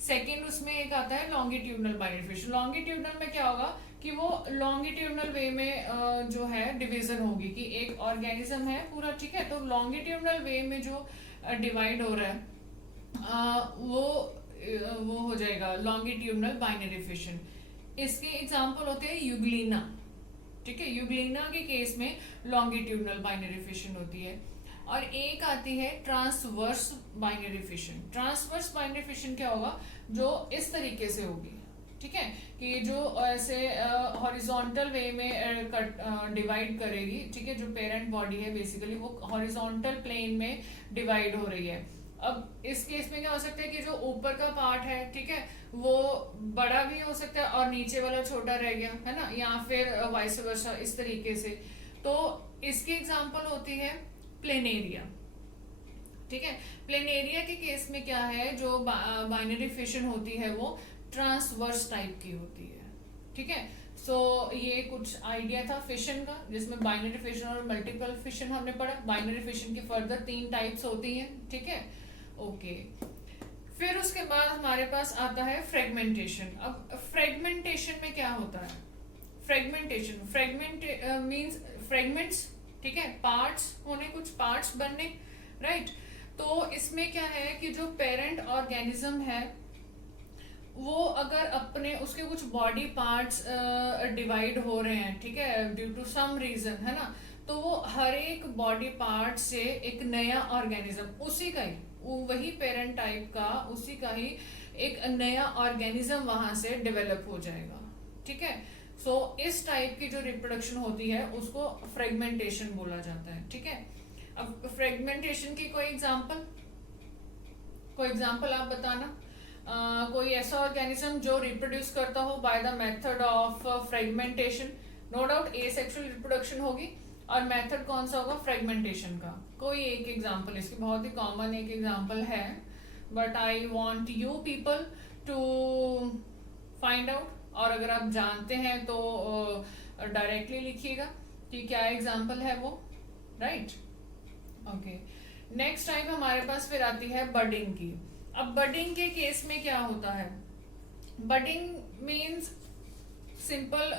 सेकेंड उसमें एक आता है लॉन्गिट्यूडनल बाइनरी फिशन। लॉन्गिट्यूडनल में क्या होगा कि वो लॉन्गिट्यूडनल वे में जो है डिवीजन होगी कि एक ऑर्गेनिज्म है पूरा, ठीक है, तो लॉन्गिट्यूडनल वे में जो डिवाइड हो रहा है वो हो जाएगा लॉन्गिट्यूडनल बाइनरी फिशन। इसके एग्जांपल होते हैं यूग्लिना, ठीक है, यूग्लिना के केस में लॉन्गिट्यूडनल बाइनरी फिशन होती है। और एक आती है transverse binary fission. Transverse binary fission क्या होगा, जो इस तरीके से होगी, ठीक है, कि जो ऐसे हॉरिजॉन्टल वे में डिवाइड करेगी, ठीक है, जो पेरेंट बॉडी है बेसिकली वो हॉरिजॉन्टल प्लेन में डिवाइड हो रही है। अब इस केस में क्या हो सकता है कि जो ऊपर का पार्ट है, ठीक है, वो बड़ा भी हो सकता है और नीचे वाला छोटा रह गया, है ना, या फिर वाइस वर्सा, इस तरीके से। तो इसकी एग्जांपल होती है प्लेनेरिया, ठीक है। प्लेनेरिया के केस में क्या है, जो बाइनरी फिशन होती है वो ट्रांसवर्स टाइप की होती है, ठीक है। सो ये कुछ आइडिया था फिशन का, जिसमें बाइनरी फिशन और मल्टीपल फिशन हमने पढ़ा। बाइनरी फिशन की फर्दर 3 टाइप्स होती हैं, ठीक है, ओके। फिर उसके बाद हमारे पास आता है फ्रेगमेंटेशन। अब फ्रेगमेंटेशन में क्या होता है, फ्रेगमेंट मींस फ्रेगमेंट्स, ठीक है, पार्ट्स होने, कुछ पार्ट्स बनने, राइट। तो इसमें क्या है कि जो पेरेंट ऑर्गेनिज्म है वो अगर अपने उसके कुछ बॉडी पार्ट्स डिवाइड हो रहे हैं, ठीक है, ड्यू टू सम रीजन, है ना, तो वो हर एक बॉडी पार्ट से एक नया ऑर्गेनिज्म, उसी का ही वही पेरेंट टाइप का, उसी का ही एक नया ऑर्गेनिज्म वहां से डेवलप हो जाएगा, ठीक है। सो इस टाइप की जो रिप्रोडक्शन होती है उसको फ्रेगमेंटेशन बोला जाता है, ठीक है। अब फ्रेगमेंटेशन की कोई एग्जांपल आप बताना। कोई ऐसा ऑर्गेनिज्म जो रिप्रोड्यूस करता हो by the method of fragmentation. No doubt asexual reproduction होगी, और मेथड कौन सा होगा, फ्रेगमेंटेशन का। कोई एक एग्जांपल, इसकी बहुत ही कॉमन एक एग्जांपल है, but I want you people to find out, और अगर आप जानते हैं तो डायरेक्टली लिखिएगा कि क्या एग्जांपल है वो, राइट, ओके। नेक्स्ट टाइप हमारे पास फिर आती है बडिंग की। अब बडिंग के केस में क्या होता है, बडिंग मीन्स सिंपल,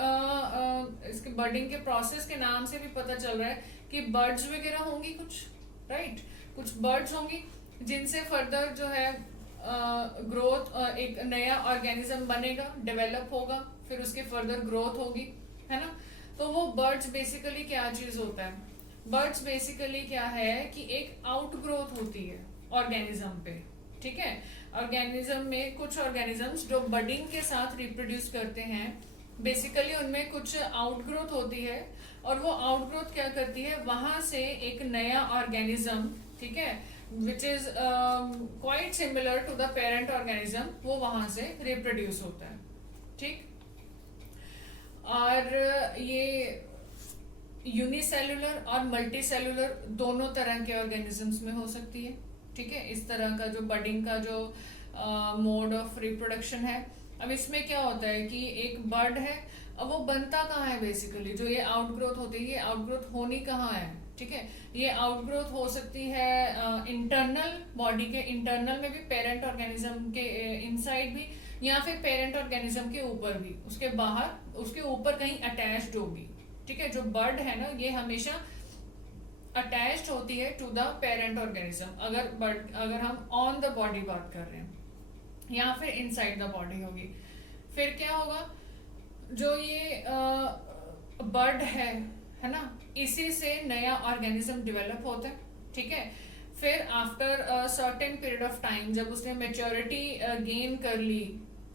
इसके बडिंग के प्रोसेस के नाम से भी पता चल रहा है कि बर्ड्स वगैरह होंगी कुछ, राइट, कुछ बर्ड्स होंगी जिनसे फर्दर जो है ग्रोथ, एक नया ऑर्गेनिज्म बनेगा, डेवलप होगा, फिर उसकी फर्दर ग्रोथ होगी, है ना। तो वो बर्ड्स बेसिकली क्या चीज होता है, बर्ड्स बेसिकली क्या है कि एक आउट ग्रोथ होती है ऑर्गेनिज्म पे, ठीक है। ऑर्गेनिज्म में कुछ ऑर्गेनिजम्स जो बडिंग के साथ रिप्रोड्यूस करते हैं, बेसिकली उनमें कुछ आउटग्रोथ होती है, और वो आउटग्रोथ क्या करती है, वहां से एक नया ऑर्गेनिज्म, ठीक है, which is quite similar to the parent organism, वो वहां से रिप्रोड्यूस होता है। ठीक। और ये यूनिसेलुलर और मल्टीसेलुलर दोनों तरह के ऑर्गेनिजम्स में हो सकती है। ठीक है, इस तरह का जो बडिंग का जो मोड ऑफ रिप्रोडक्शन है। अब इसमें क्या होता है कि एक बर्ड है, अब वो बनता कहाँ है, बेसिकली जो ये आउटग्रोथ होती है, ये आउटग्रोथ होनी कहाँ है। ठीक है, ये आउटग्रोथ हो सकती है इंटरनल बॉडी के, इंटरनल में भी, पेरेंट ऑर्गेनिज्म के इनसाइड भी, या फिर पेरेंट ऑर्गेनिज्म के ऊपर भी, उसके बाहर, उसके ऊपर कहीं अटैच्ड होगी। ठीक है, जो बर्ड है ना, ये हमेशा अटैच्ड होती है टू द पेरेंट ऑर्गेनिज्म, अगर हम ऑन द बॉडी बात कर रहे हैं, या फिर इनसाइड द बॉडी होगी। फिर क्या होगा, जो ये बर्ड है ना, इसी से नया ऑर्गेनिज्म डेवलप होता है। ठीक है, फिर after certain period of time, जब उसने मेच्योरिटी गेन कर ली,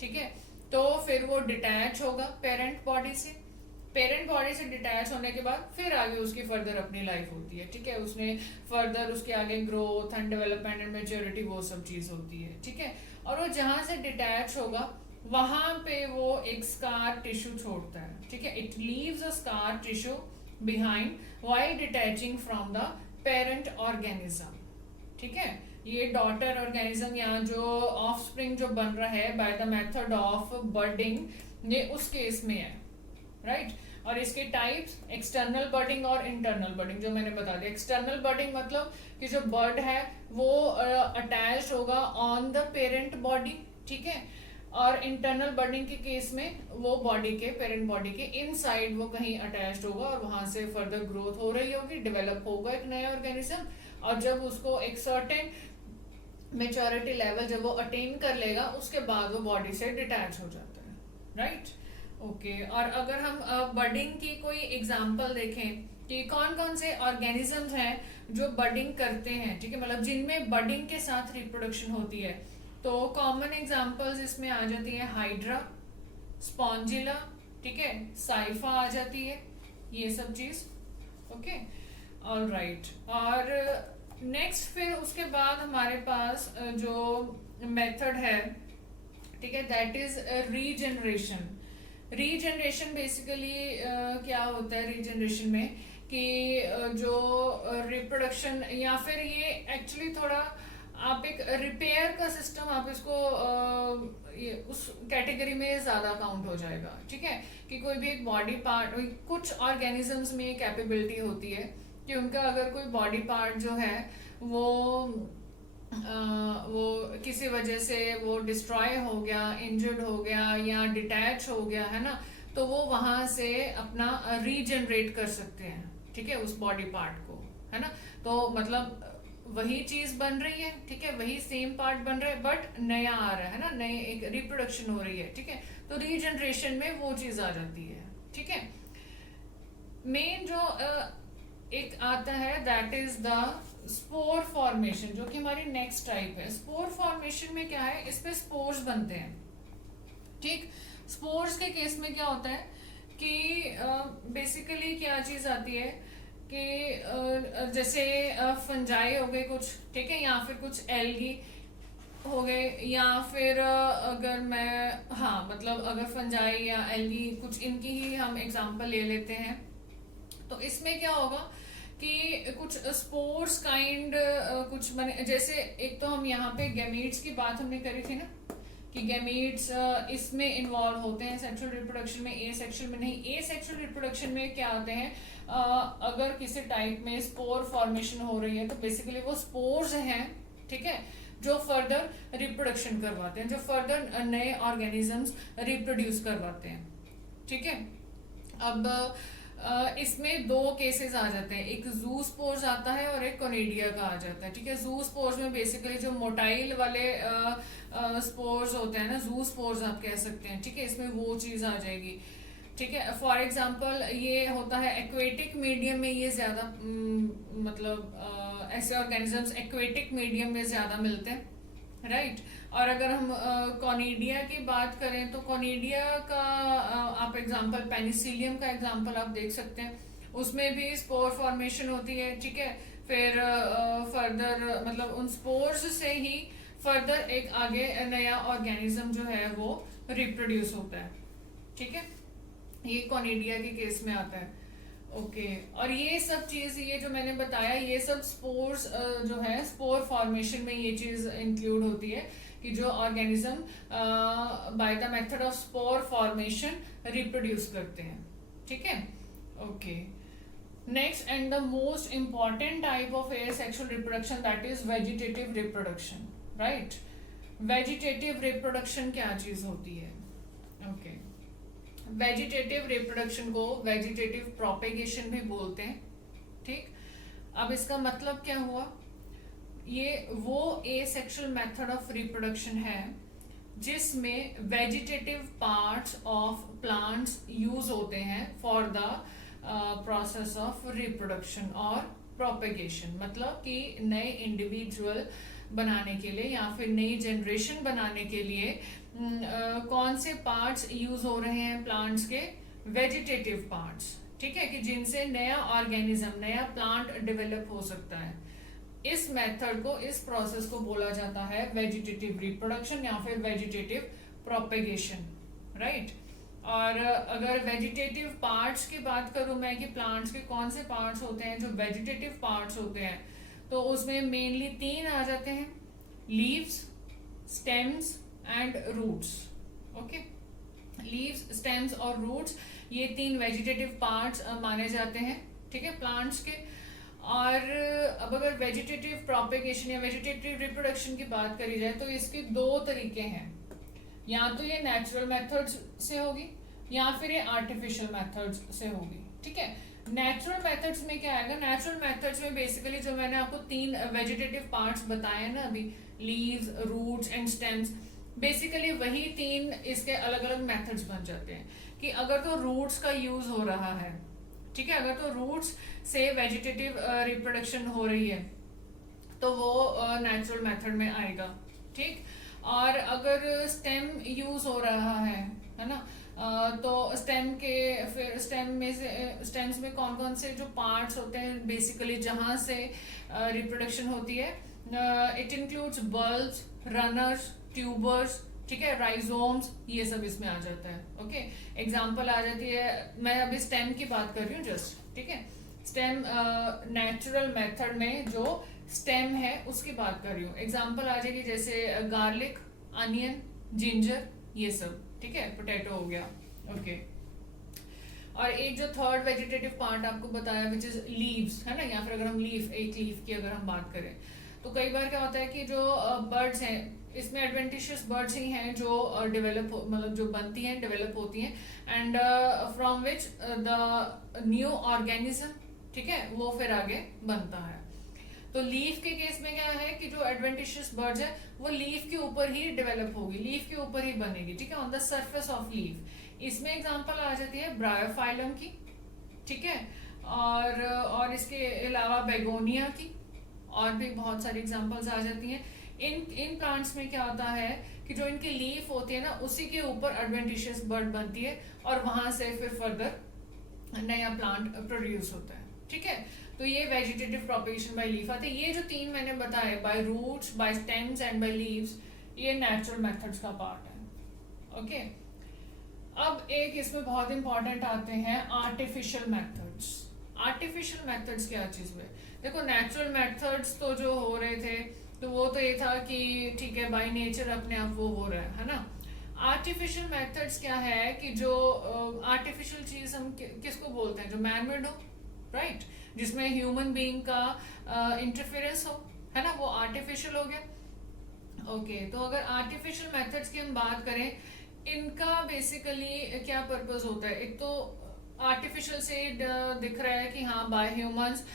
ठीक है, तो फिर वो डिटैच होगा पेरेंट बॉडी से। पेरेंट बॉडी से डिटैच होने के बाद फिर आगे उसकी फर्दर अपनी लाइफ होती है। ठीक है, उसने फर्दर उसके आगे growth and development and maturity, वो सब चीज होती है। ठीक है, और वो जहां से डिटैच होगा वहां पे वो एक स्कार टिश्यू छोड़ता है। ठीक है, it leaves a scar tissue behind while detaching from the parent organism. ठीक है, ये डॉटर ऑर्गेनिज्म या जो ऑफस्प्रिंग जो बन रहा है बाय द मेथड ऑफ बर्डिंग, ये उस केस में है, राइट। और इसके टाइप्स एक्सटर्नल बर्डिंग और इंटरनल बर्डिंग, जो मैंने बता दिया। एक्सटर्नल बर्डिंग मतलब कि जो बर्ड है वो अटैच होगा ऑन द पेरेंट बॉडी। ठीक है, और इंटरनल बर्डिंग के केस में वो बॉडी के, पेरेंट बॉडी के इनसाइड वो कहीं अटैच्ड होगा, और वहां से फर्दर ग्रोथ हो रही होगी, डेवलप होगा एक नया ऑर्गेनिज्म, और जब उसको एक सर्टेन मेच्योरिटी लेवल जब वो अटेन कर लेगा, उसके बाद वो बॉडी से डिटैच हो जाता है, राइट। ओके, और अगर हम बर्डिंग की कोई एग्जांपल देखें कि कौन कौन से ऑर्गेनिजम्स हैं जो बर्डिंग करते हैं, ठीक है, मतलब जिनमें बर्डिंग के साथ रिप्रोडक्शन होती है, तो कॉमन एग्जांपल्स इसमें आ जाती है हाइड्रा, स्पॉन्जिला, ठीक है, साइफा आ जाती है, ये सब चीज। Okay, all right. और नेक्स्ट फिर उसके बाद हमारे पास जो मेथड है, ठीक है, that is regeneration. Regeneration basically क्या होता है रीजनरेशन में कि जो रिप्रोडक्शन, या फिर ये एक्चुअली थोड़ा आप एक रिपेयर का सिस्टम, आप इसको ये उस कैटेगरी में ज्यादा काउंट हो जाएगा। ठीक है, कि कोई भी एक बॉडी पार्ट, कुछ ऑर्गेनिजम्स में कैपेबिलिटी होती है कि उनका अगर कोई बॉडी पार्ट जो है वो किसी वजह से वो डिस्ट्रॉय हो गया, इंजर्ड हो गया, या डिटैच हो गया, है ना, तो वो वहां से अपना रीजनरेट कर सकते हैं। ठीक है, उस बॉडी पार्ट को, है ना, तो मतलब वही चीज बन रही है, ठीक है, वही सेम पार्ट बन रहा है, बट नया आ रहा है ना, नए एक रिप्रोडक्शन हो रही है। ठीक है, तो रीजनरेशन में वो चीज आ जाती है। ठीक है, मेन जो एक आता है that is the spore formation, जो कि हमारी नेक्स्ट टाइप है। स्पोर फॉर्मेशन में क्या है, इसमें स्पोर्स बनते हैं। ठीक, स्पोर्स के केस में क्या होता है कि बेसिकली क्या चीज आती है कि जैसे फंजाई हो गए कुछ, ठीक है, या फिर कुछ एल्गी हो गए, या फिर अगर मैं, हाँ मतलब अगर फंजाई या एल्गी कुछ, इनकी ही हम एग्जांपल ले लेते हैं, तो इसमें क्या होगा कि कुछ स्पोर्स काइंड कुछ बने, जैसे एक तो हम यहाँ पे गैमीट्स की बात हमने करी थी ना, कि गैमीट्स इसमें इन्वॉल्व होते हैं सेक्सुअल रिप्रोडक्शन में, ए सेक्सुअल में नहीं। ए सेक्सुअल रिप्रोडक्शन में क्या आते हैं, अगर किसी टाइप में स्पोर फॉर्मेशन हो रही है, तो बेसिकली वो स्पोर्स हैं, ठीक है, जो फर्दर रिप्रोडक्शन करवाते हैं, जो फर्दर नए ऑर्गेनिजम्स रिप्रोड्यूस करवाते हैं। ठीक है, अब इसमें दो केसेस आ जाते हैं, एक जू स्पोर्स आता है और एक कोनिडिया का आ जाता है। ठीक है, जू स्पोर्स में बेसिकली जो मोटाइल वाले स्पोर्स होते हैं ना, जू स्पोर्स आप कह सकते हैं। ठीक है, इसमें वो चीज आ जाएगी। ठीक है, फॉर एग्जांपल ये होता है एक्वेटिक मीडियम में, ये ज्यादा मतलब ऐसे ऑर्गेनिजम्स एक्वेटिक मीडियम में ज्यादा मिलते हैं, राइट। और अगर हम कॉनिडिया की बात करें तो कॉनिडिया का आप एग्जांपल पेनिसिलियम का एग्जांपल आप देख सकते हैं, उसमें भी स्पोर फॉर्मेशन होती है, ठीक है। फिर फर्दर मतलब उन स्पोर्स से ही फर्दर एक आगे नया ऑर्गेनिज्म जो है वो रिप्रोड्यूस होता है, ठीक है। ये कॉनिडिया के केस में आता है। ओके और ये सब चीज, ये जो मैंने बताया, ये सब स्पोर्स जो है स्पोर फॉर्मेशन में ये चीज इंक्लूड होती है कि जो organism by the method of spore formation reproduce करते हैं, ठीक है। Okay next and the most important type of asexual reproduction that is vegetative reproduction, right. Vegetative reproduction क्या चीज होती है? ओके वेजिटेटिव रिप्रोडक्शन को वेजिटेटिव प्रोपेगेशन भी बोलते हैं, ठीक। अब इसका मतलब क्या हुआ? ये वो एसेक्सुअल मेथड ऑफ रिप्रोडक्शन है जिसमें vegetative parts of plants use होते हैं for the process of reproduction और प्रोपेगेशन। मतलब कि नए इंडिविजुअल बनाने के लिए या फिर नई जनरेशन बनाने के लिए कौन से पार्ट्स यूज हो रहे हैं प्लांट्स के? वेजिटेटिव पार्ट्स, ठीक है, कि जिनसे नया ऑर्गेनिज्म, नया प्लांट डेवलप हो सकता है। इस मेथड को, इस प्रोसेस को बोला जाता है वेजिटेटिव रिप्रोडक्शन या फिर वेजिटेटिव प्रोपेगेशन, राइट। और अगर वेजिटेटिव पार्ट्स की बात करूं मैं कि प्लांट्स के कौन से पार्ट्स होते हैं जो वेजिटेटिव पार्ट्स होते हैं, तो उसमें मेनली 3 आ जाते हैं, leaves, stems and roots. Okay leaves, stems और रूट्स, ये 3 वेजिटेटिव पार्ट्स माने जाते हैं, ठीक है, प्लांट्स के। और अब अगर वेजिटेटिव प्रोपेगेशन या वेजिटेटिव रिप्रोडक्शन की बात करी जाए तो इसके 2 तरीके हैं, या तो ये नेचुरल मेथड्स से होगी या फिर ये आर्टिफिशियल मेथड्स से होगी, ठीक है। नेचुरल मेथड्स में क्या आएगा? नेचुरल मेथड्स में बेसिकली जो मैंने आपको 3 वेजिटेटिव पार्ट्स बताए ना अभी, leaves, roots and stems, basically वही 3 इसके अलग अलग मेथड्स बन जाते हैं। कि अगर तो रूट्स का यूज हो रहा है, ठीक है, अगर तो रूट्स से वेजिटेटिव रिप्रोडक्शन हो रही है तो वो नेचुरल मेथड में आएगा, ठीक। और अगर स्टेम यूज हो रहा है ना, तो स्टेम के फिर स्टेम में से स्टेम्स में कौन कौन से जो पार्ट्स होते हैं बेसिकली जहां से रिप्रोडक्शन होती है, it includes bulbs, runners, tubers, ठीक है, राइजोम्स, ये सब इसमें आ जाता है। ओके एग्जांपल आ जाती है, मैं अभी स्टेम की बात कर रही हूँ जस्ट, ठीक है। स्टेम नेचुरल मेथड में जो स्टेम है उसकी बात कर रही हूँ। एग्जांपल आ जाएगी जैसे गार्लिक, अनियन, जिंजर, ये सब, ठीक है, पोटैटो हो गया। ओके और एक जो थर्ड वेजिटेटिव पार्ट आपको बताया विच इज लीव्स, है ना, या फिर अगर हम एक लीफ की अगर हम बात करें तो कई बार क्या होता है कि जो बर्ड्स हैं, इसमें एडवेंटिशियस बर्ड्स ही हैं जो डेवलप मतलब जो बनती हैं, डेवलप होती हैं, and from which the new organism, ठीक है, वो फिर आगे बनता है। तो लीफ के केस में क्या है कि जो एडवेंटिशियस बर्ड्स है वो लीफ के ऊपर ही डेवलप होगी, लीफ के ऊपर ही बनेगी, ठीक है, on the surface of leaf. इसमें एग्जांपल आ जाती है ब्रायोफाइलम की, ठीक है, और इसके अलावा बेगोनिया की, और भी बहुत सारी एग्जांपल्स आ जाती हैं। इन प्लांट्स में क्या होता है कि जो इनकी लीफ होती है ना, उसी के ऊपर एडवेंटिशियस बर्ड बनती है और वहां से फिर फर्दर नया प्लांट प्रोड्यूस होता है, ठीक है। तो ये वेजिटेटिव प्रोपेगेशन बाय लीफ आते हैं। ये जो 3 मैंने बताए, by roots, by stems and by leaves, ये नेचुरल मेथड्स का पार्ट है। ओके अब एक इसमें बहुत इंपॉर्टेंट आते हैं आर्टिफिशियल मेथड्स। आर्टिफिशियल मेथड्स क्या चीज में? देखो नेचुरल मेथड्स तो जो हो रहे थे तो वो तो ये था कि ठीक है बाय नेचर अपने आप वो हो रहा है ना। आर्टिफिशियल मेथड्स क्या है कि जो आर्टिफिशियल चीज हम किसको बोलते हैं? जो मैन मेड हो, राइट, जिसमें ह्यूमन बीइंग का इंटरफेरेंस हो, है ना, वो आर्टिफिशियल हो गया। ओके तो अगर आर्टिफिशियल मेथड्स की हम बात करें, इनका बेसिकली क्या पर्पस होता है? एक तो आर्टिफिशियल से दिख रहा है कि हाँ बाय ह्यूमंस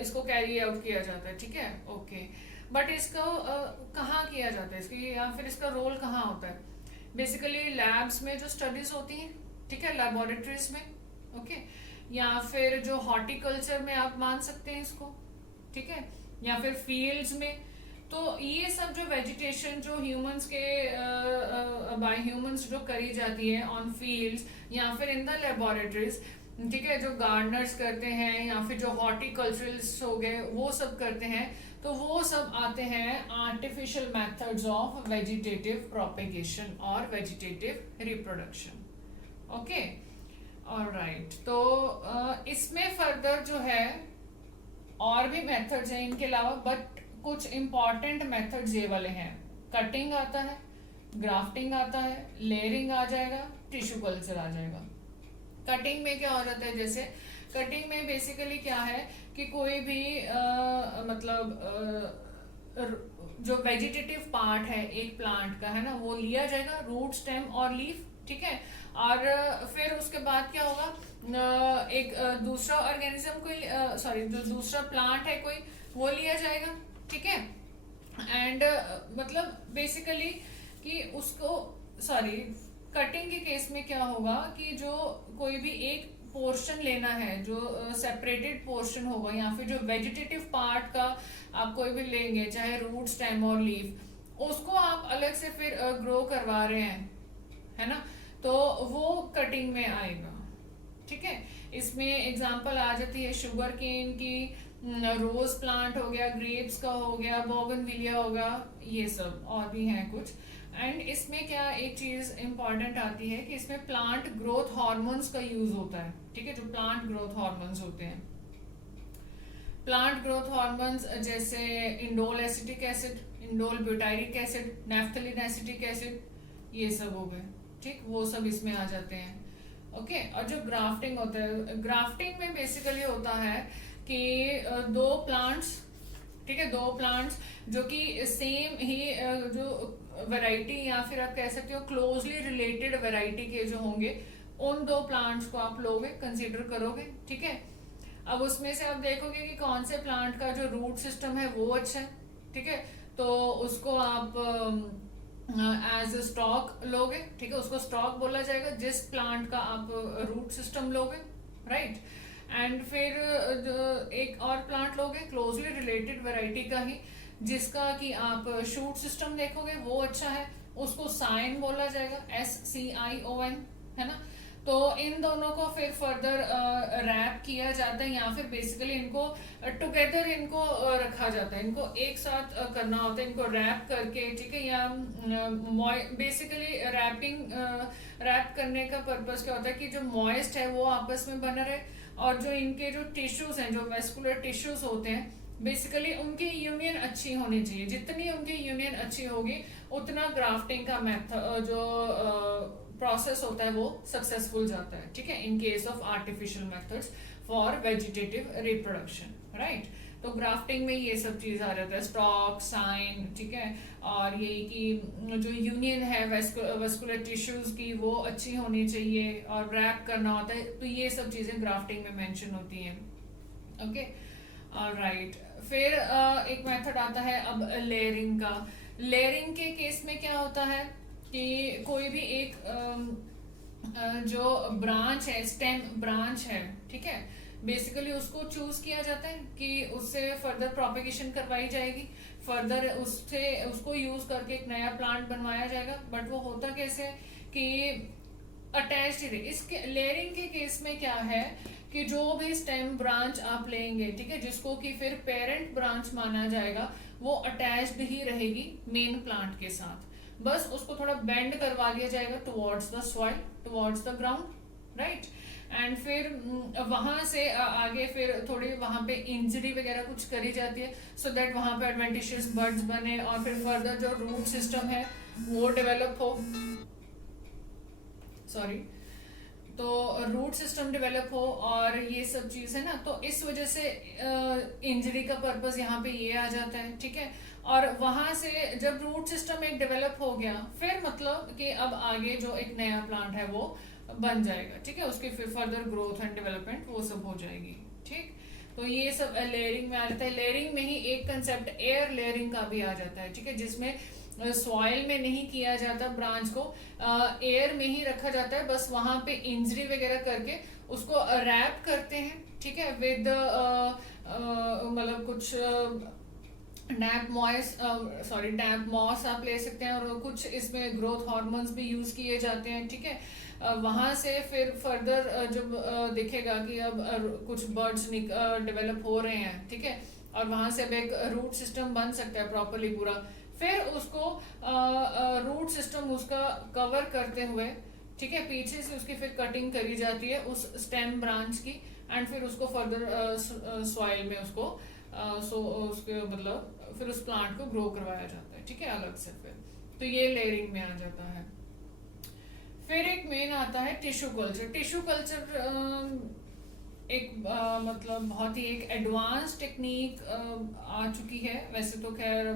इसको कैरी आउट किया जाता है, ठीक है, ओके, बट इसको कहाँ किया जाता है इसकी, या फिर इसका रोल कहाँ होता है? बेसिकली लैब्स में जो स्टडीज होती हैं, ठीक है, लेबोरेटरीज में, ओके, या फिर जो हॉर्टिकल्चर में आप मान सकते हैं इसको, ठीक है, या फिर फील्ड्स में, तो ये सब जो वेजिटेशन जो ह्यूमंस के बाय ह्यूमंस जो करी जाती है ऑन फील्ड्स या फिर इन द लेबोरेटरीज, ठीक है, जो गार्डनर्स करते हैं या फिर जो हॉर्टिकल्चरलिस्ट हो गए वो सब करते हैं, तो वो सब आते हैं artificial methods of vegetative propagation और वेजिटेटिव रिप्रोडक्शन। Okay, alright. तो इसमें फर्दर जो है और भी मेथड्स हैं इनके अलावा, बट कुछ इंपॉर्टेंट मेथड्स ये वाले हैं। कटिंग आता है, ग्राफ्टिंग आता है, लेयरिंग आ जाएगा, टिश्यू कल्चर आ जाएगा। कटिंग में क्या हो जाता है, जैसे कटिंग में बेसिकली क्या है कि कोई भी जो वेजिटेटिव पार्ट है एक प्लांट का है ना, वो लिया जाएगा, रूट, स्टेम और लीफ, ठीक है। और फिर उसके बाद क्या होगा, एक दूसरा ऑर्गेनिज्म कोई जो दूसरा प्लांट है कोई, वो लिया जाएगा, ठीक है। एंड मतलब बेसिकली कि उसको कटिंग के केस में क्या होगा कि जो कोई भी एक पोर्शन लेना है, जो सेपरेटेड पोर्शन होगा, या फिर जो वेजिटेटिव पार्ट का आप कोई भी लेंगे, चाहे रूट, स्टेम और लीफ, उसको आप अलग से फिर ग्रो करवा रहे हैं, है ना, तो वो कटिंग में आएगा, ठीक है। इसमें एग्जांपल आ जाती है शुगर केन की, रोज प्लांट हो गया, ग्रेप्स का हो गया, बोगनविलिया होगा, ये सब और भी हैं कुछ। एंड इसमें क्या एक चीज इंपॉर्टेंट आती है कि इसमें प्लांट ग्रोथ हार्मोन्स का यूज होता है, ठीक है, जो प्लांट ग्रोथ हार्मोन्स होते हैं। प्लांट ग्रोथ हार्मोन्स जैसे indole acetic acid, indole butyric acid, naphthalene acetic acid, ये सब हो गए, ठीक, वो सब इसमें आ जाते हैं। ओके, और जो ग्राफ्टिंग होता है, ग्राफ्टिंग में बेसिकली होता है कि दो प्लांट्स, ठीक है, दो प्लांट्स जो कि सेम ही जो वैरायटी या फिर आप कह सकते हो क्लोजली रिलेटेड वैरायटी के जो होंगे, उन दो प्लांट्स को आप लोगे, कंसीडर करोगे, ठीक है। अब उसमें से आप देखोगे कि कौन से प्लांट का जो रूट सिस्टम है वो अच्छा है, ठीक है, तो उसको आप एज अ स्टॉक लोगे, ठीक है, उसको स्टॉक बोला जाएगा जिस प्लांट का आप रूट सिस्टम लोगे, राइट। एंड फिर एक और प्लांट लोगे क्लोजली रिलेटेड वैरायटी का ही, जिसका कि आप शूट सिस्टम देखोगे वो अच्छा है, उसको साइन बोला जाएगा, SCION, है ना। तो इन दोनों को फिर फर्दर रैप किया जाता है, या फिर बेसिकली इनको टुगेदर इनको रखा जाता है, इनको एक साथ करना होता है, इनको रैप करके, ठीक है। या बेसिकली रैप करने का पर्पस क्या होता है कि जो मॉइस्ट है वो आपस में बना रहे, और जो इनके जो टिश्यूज हैं, जो वेस्कुलर टिश्यूज होते हैं, बेसिकली उनकी यूनियन अच्छी होनी चाहिए। जितनी उनकी यूनियन अच्छी होगी उतना ग्राफ्टिंग का मेथड जो प्रोसेस होता है वो सक्सेसफुल जाता है, ठीक है, इन case of artificial methods for vegetative reproduction, right. तो ग्राफ्टिंग में ये सब चीज आ जाता है, स्टॉक, साइन, ठीक है, और यही कि जो यूनियन है वेस्कुलर टिश्यूज की वो अच्छी होनी चाहिए, और रैप करना होता है, तो ये सब चीजें ग्राफ्टिंग में मेंशन होती हैं। Okay, alright. फिर एक मेथड आता है अब लेयरिंग का। लेयरिंग के केस में क्या होता है कि कोई भी एक जो ब्रांच है, स्टेम ब्रांच है, ठीक है, बेसिकली उसको चूज किया जाता है कि उससे फर्दर प्रोपेगेशन करवाई जाएगी, फर्दर उसको यूज करके एक नया प्लांट बनवाया जाएगा। बट वो होता कैसे कि अटैच्ड ही रहे। इसके लेयरिंग के केस में क्या है कि जो भी स्टेम ब्रांच आप लेंगे, ठीक है, जिसको कि फिर पेरेंट ब्रांच माना जाएगा, वो अटैच्ड ही रहेगी मेन प्लांट के साथ, बस उसको थोड़ा बेंड करवा दिया जाएगा towards the soil, towards the ground, right. And फिर वहां से आगे फिर थोड़ी वहां पे इंजरी वगैरह कुछ करी जाती है, सो दैट वहां पे एडवेंटिशियस बड्स बने, और फिर फर्दर जो रूट सिस्टम है वो डेवलप हो, तो रूट सिस्टम डेवलप हो, और ये सब चीज है ना। तो इस वजह से इंजरी का पर्पस यहाँ पे ये आ जाता है, ठीक है। और वहां से जब रूट सिस्टम एक डेवलप हो गया, फिर मतलब कि अब आगे जो एक नया प्लांट है वो बन जाएगा, ठीक है, उसकी फिर फर्दर ग्रोथ एंड डेवलपमेंट वो सब हो जाएगी, ठीक। तो ये सब लेयरिंग में आ जाता है। लेयरिंग में ही एक कंसेप्ट एयर लेयरिंग का भी आ जाता है, ठीक है, जिसमें सॉइल में नहीं किया जाता, ब्रांच को एयर में ही रखा जाता है, बस वहां पे इंजरी वगैरह करके उसको रैप करते हैं, ठीक है, विद मतलब कुछ डैप मॉस आप ले सकते हैं, और कुछ इसमें ग्रोथ हार्मोन्स भी यूज किए जाते हैं, ठीक है। वहां से फिर फर्दर जब दिखेगा कि अब कुछ बर्ड्स डेवलप हो रहे हैं, ठीक है, और वहां से अब एक रूट सिस्टम बन सकता है प्रॉपरली पूरा, फिर उसको रूट सिस्टम उसका कवर करते हुए, ठीक है, पीछे से उसकी फिर कटिंग करी जाती है उस स्टेम ब्रांच की, एंड फिर उसको फर्दर सॉइल में उसको उसके मतलब फिर उस प्लांट को ग्रो करवाया जाता है, ठीक है, अलग से। फिर तो ये लेयरिंग में आ जाता है। फिर एक मेन आता है टिश्यू कल्चर। टिश्यू कल्चर एक मतलब बहुत ही एक एडवांस टेक्निक आ चुकी है वैसे तो, खैर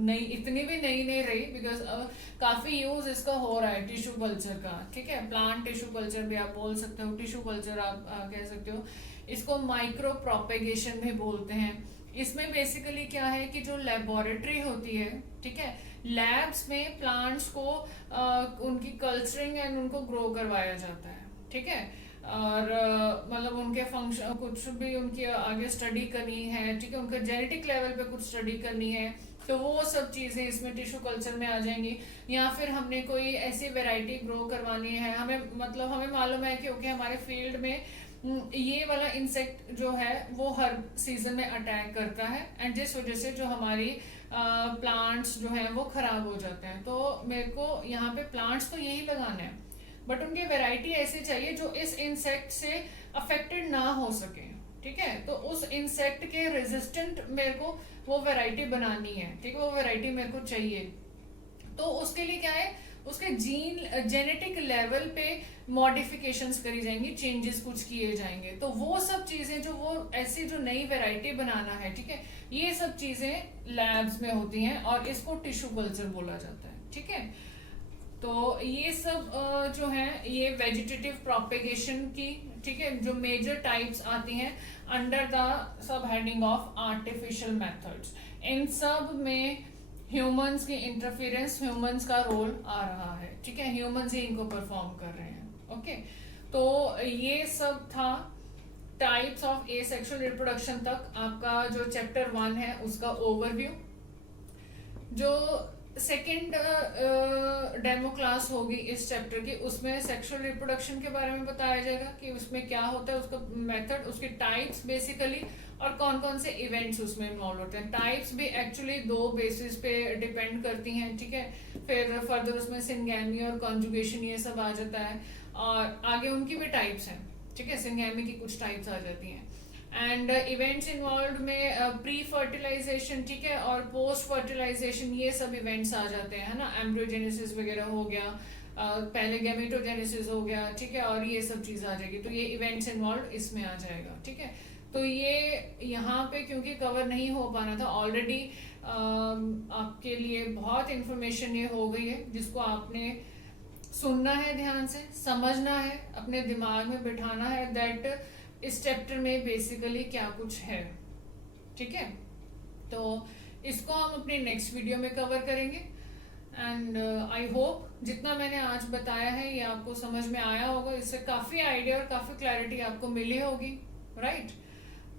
नई इतनी भी नई नहीं रही, बिकॉज काफी यूज इसका हो रहा है टिश्यू कल्चर का, ठीक है। प्लांट टिश्यू कल्चर भी आप बोल सकते हो, टिश्यू कल्चर आप कह सकते हो, इसको माइक्रो प्रोपेगेशन भी बोलते हैं। इसमें बेसिकली क्या है कि जो लेबोरेटरी होती है, ठीक है, लैब्स में प्लांट्स को उनकी कल्चरिंग एंड उनको ग्रो करवाया जाता है, ठीक है, और मतलब उनके फंक्शन कुछ भी उनकी आगे स्टडी करनी है, ठीक है, उनके जेनेटिक लेवल पे कुछ स्टडी करनी है, तो वो सब चीजें इसमें टिश्यू कल्चर में आ जाएंगी। या फिर हमने कोई ऐसी वैरायटी ग्रो करवानी है, हमें मालूम है कि ओके हमारे फील्ड में ये वाला इंसेक्ट जो है वो हर सीजन में अटैक करता है, एंड जिस वजह से जो हमारी प्लांट्स जो हैं वो खराब हो जाते हैं, तो मेरे को यहाँ पे प्लांट्स तो यही लगाना है, बट उनकी वैरायटी ऐसी चाहिए जो इस इंसेक्ट से अफेक्टेड ना हो सके, ठीक है। तो उस इंसेक्ट के रेजिस्टेंट मेरे को वो वैरायटी बनानी है, ठीक है, वो वैरायटी मेरे को चाहिए। तो उसके लिए क्या है, उसके जीन जेनेटिक लेवल पे मॉडिफिकेशंस करी जाएंगी, चेंजेस कुछ किए जाएंगे, तो वो सब चीजें जो वो ऐसी जो नई वैरायटी बनाना है, ठीक है, ये सब चीजें लैब्स में होती हैं और इसको टिश्यू कल्चर बोला जाता है, ठीक है। तो ये सब जो है ये वेजिटेटिव प्रोपेगेशन की, ठीक है, जो मेजर टाइप्स आती हैं under the sub heading of artificial methods. इन सब में ह्यूमंस की इंटरफेरेंस, ह्यूमंस का रोल आ रहा है, ठीक है, ह्यूमंस ही इनको परफॉर्म कर रहे हैं, ओके। तो ये सब था टाइप्स ऑफ एसेक्सुअल रिप्रोडक्शन तक आपका जो चैप्टर 1 है उसका ओवरव्यू। जो सेकेंड डेमो क्लास होगी इस चैप्टर की, उसमें सेक्सुअल रिप्रोडक्शन के बारे में बताया जाएगा कि उसमें क्या होता है, उसका मेथड, उसके टाइप्स बेसिकली, और कौन कौन से इवेंट्स उसमें इन्वॉल्व होते हैं। टाइप्स भी एक्चुअली 2 बेसिस पे डिपेंड करती हैं, ठीक है। फिर फर्दर उसमें सिंगैमी और कॉन्जुगेशन ये सब आ जाता है, और आगे उनकी भी टाइप्स हैं, ठीक है, सिंगैमी की कुछ टाइप्स आ जाती हैं। एंड इवेंट्स इन्वॉल्व में प्री फर्टिलाइजेशन, ठीक है, और पोस्ट फर्टिलाइजेशन, ये सब इवेंट्स आ जाते हैं, है ना, एम्ब्रियोजेनेसिस वगैरह हो गया, पहले गैमेटोजेनेसिस हो गया, ठीक है, और ये सब चीज आ जाएगी, तो ये इवेंट्स इन्वॉल्व इसमें आ जाएगा, ठीक है। तो ये यहाँ पे क्योंकि कवर नहीं हो पाना था ऑलरेडी, आपके लिए बहुत इंफॉर्मेशन ये हो गई है, जिसको आपने सुनना है, ध्यान से समझना है, अपने दिमाग में बिठाना है दैट इस चैप्टर में बेसिकली क्या कुछ है, ठीक है। तो इसको हम अपने नेक्स्ट वीडियो में कवर करेंगे, एंड आई होप जितना मैंने आज बताया है ये आपको समझ में आया होगा, इससे काफ़ी आइडिया और काफ़ी क्लैरिटी आपको मिली होगी, राइट।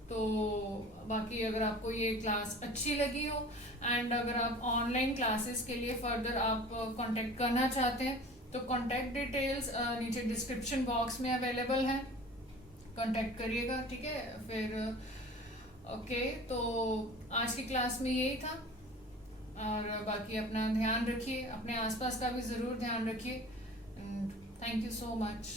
तो बाकी अगर आपको ये क्लास अच्छी लगी हो, एंड अगर आप ऑनलाइन क्लासेस के लिए फर्दर आप कांटेक्ट करना चाहते हैं, तो कांटेक्ट डिटेल्स नीचे डिस्क्रिप्शन बॉक्स में अवेलेबल है, कांटेक्ट करिएगा, ठीक है। फिर ओके, तो आज की क्लास में यही था, और बाकी अपना ध्यान रखिए, अपने आसपास का भी ज़रूर ध्यान रखिए, and thank you so much.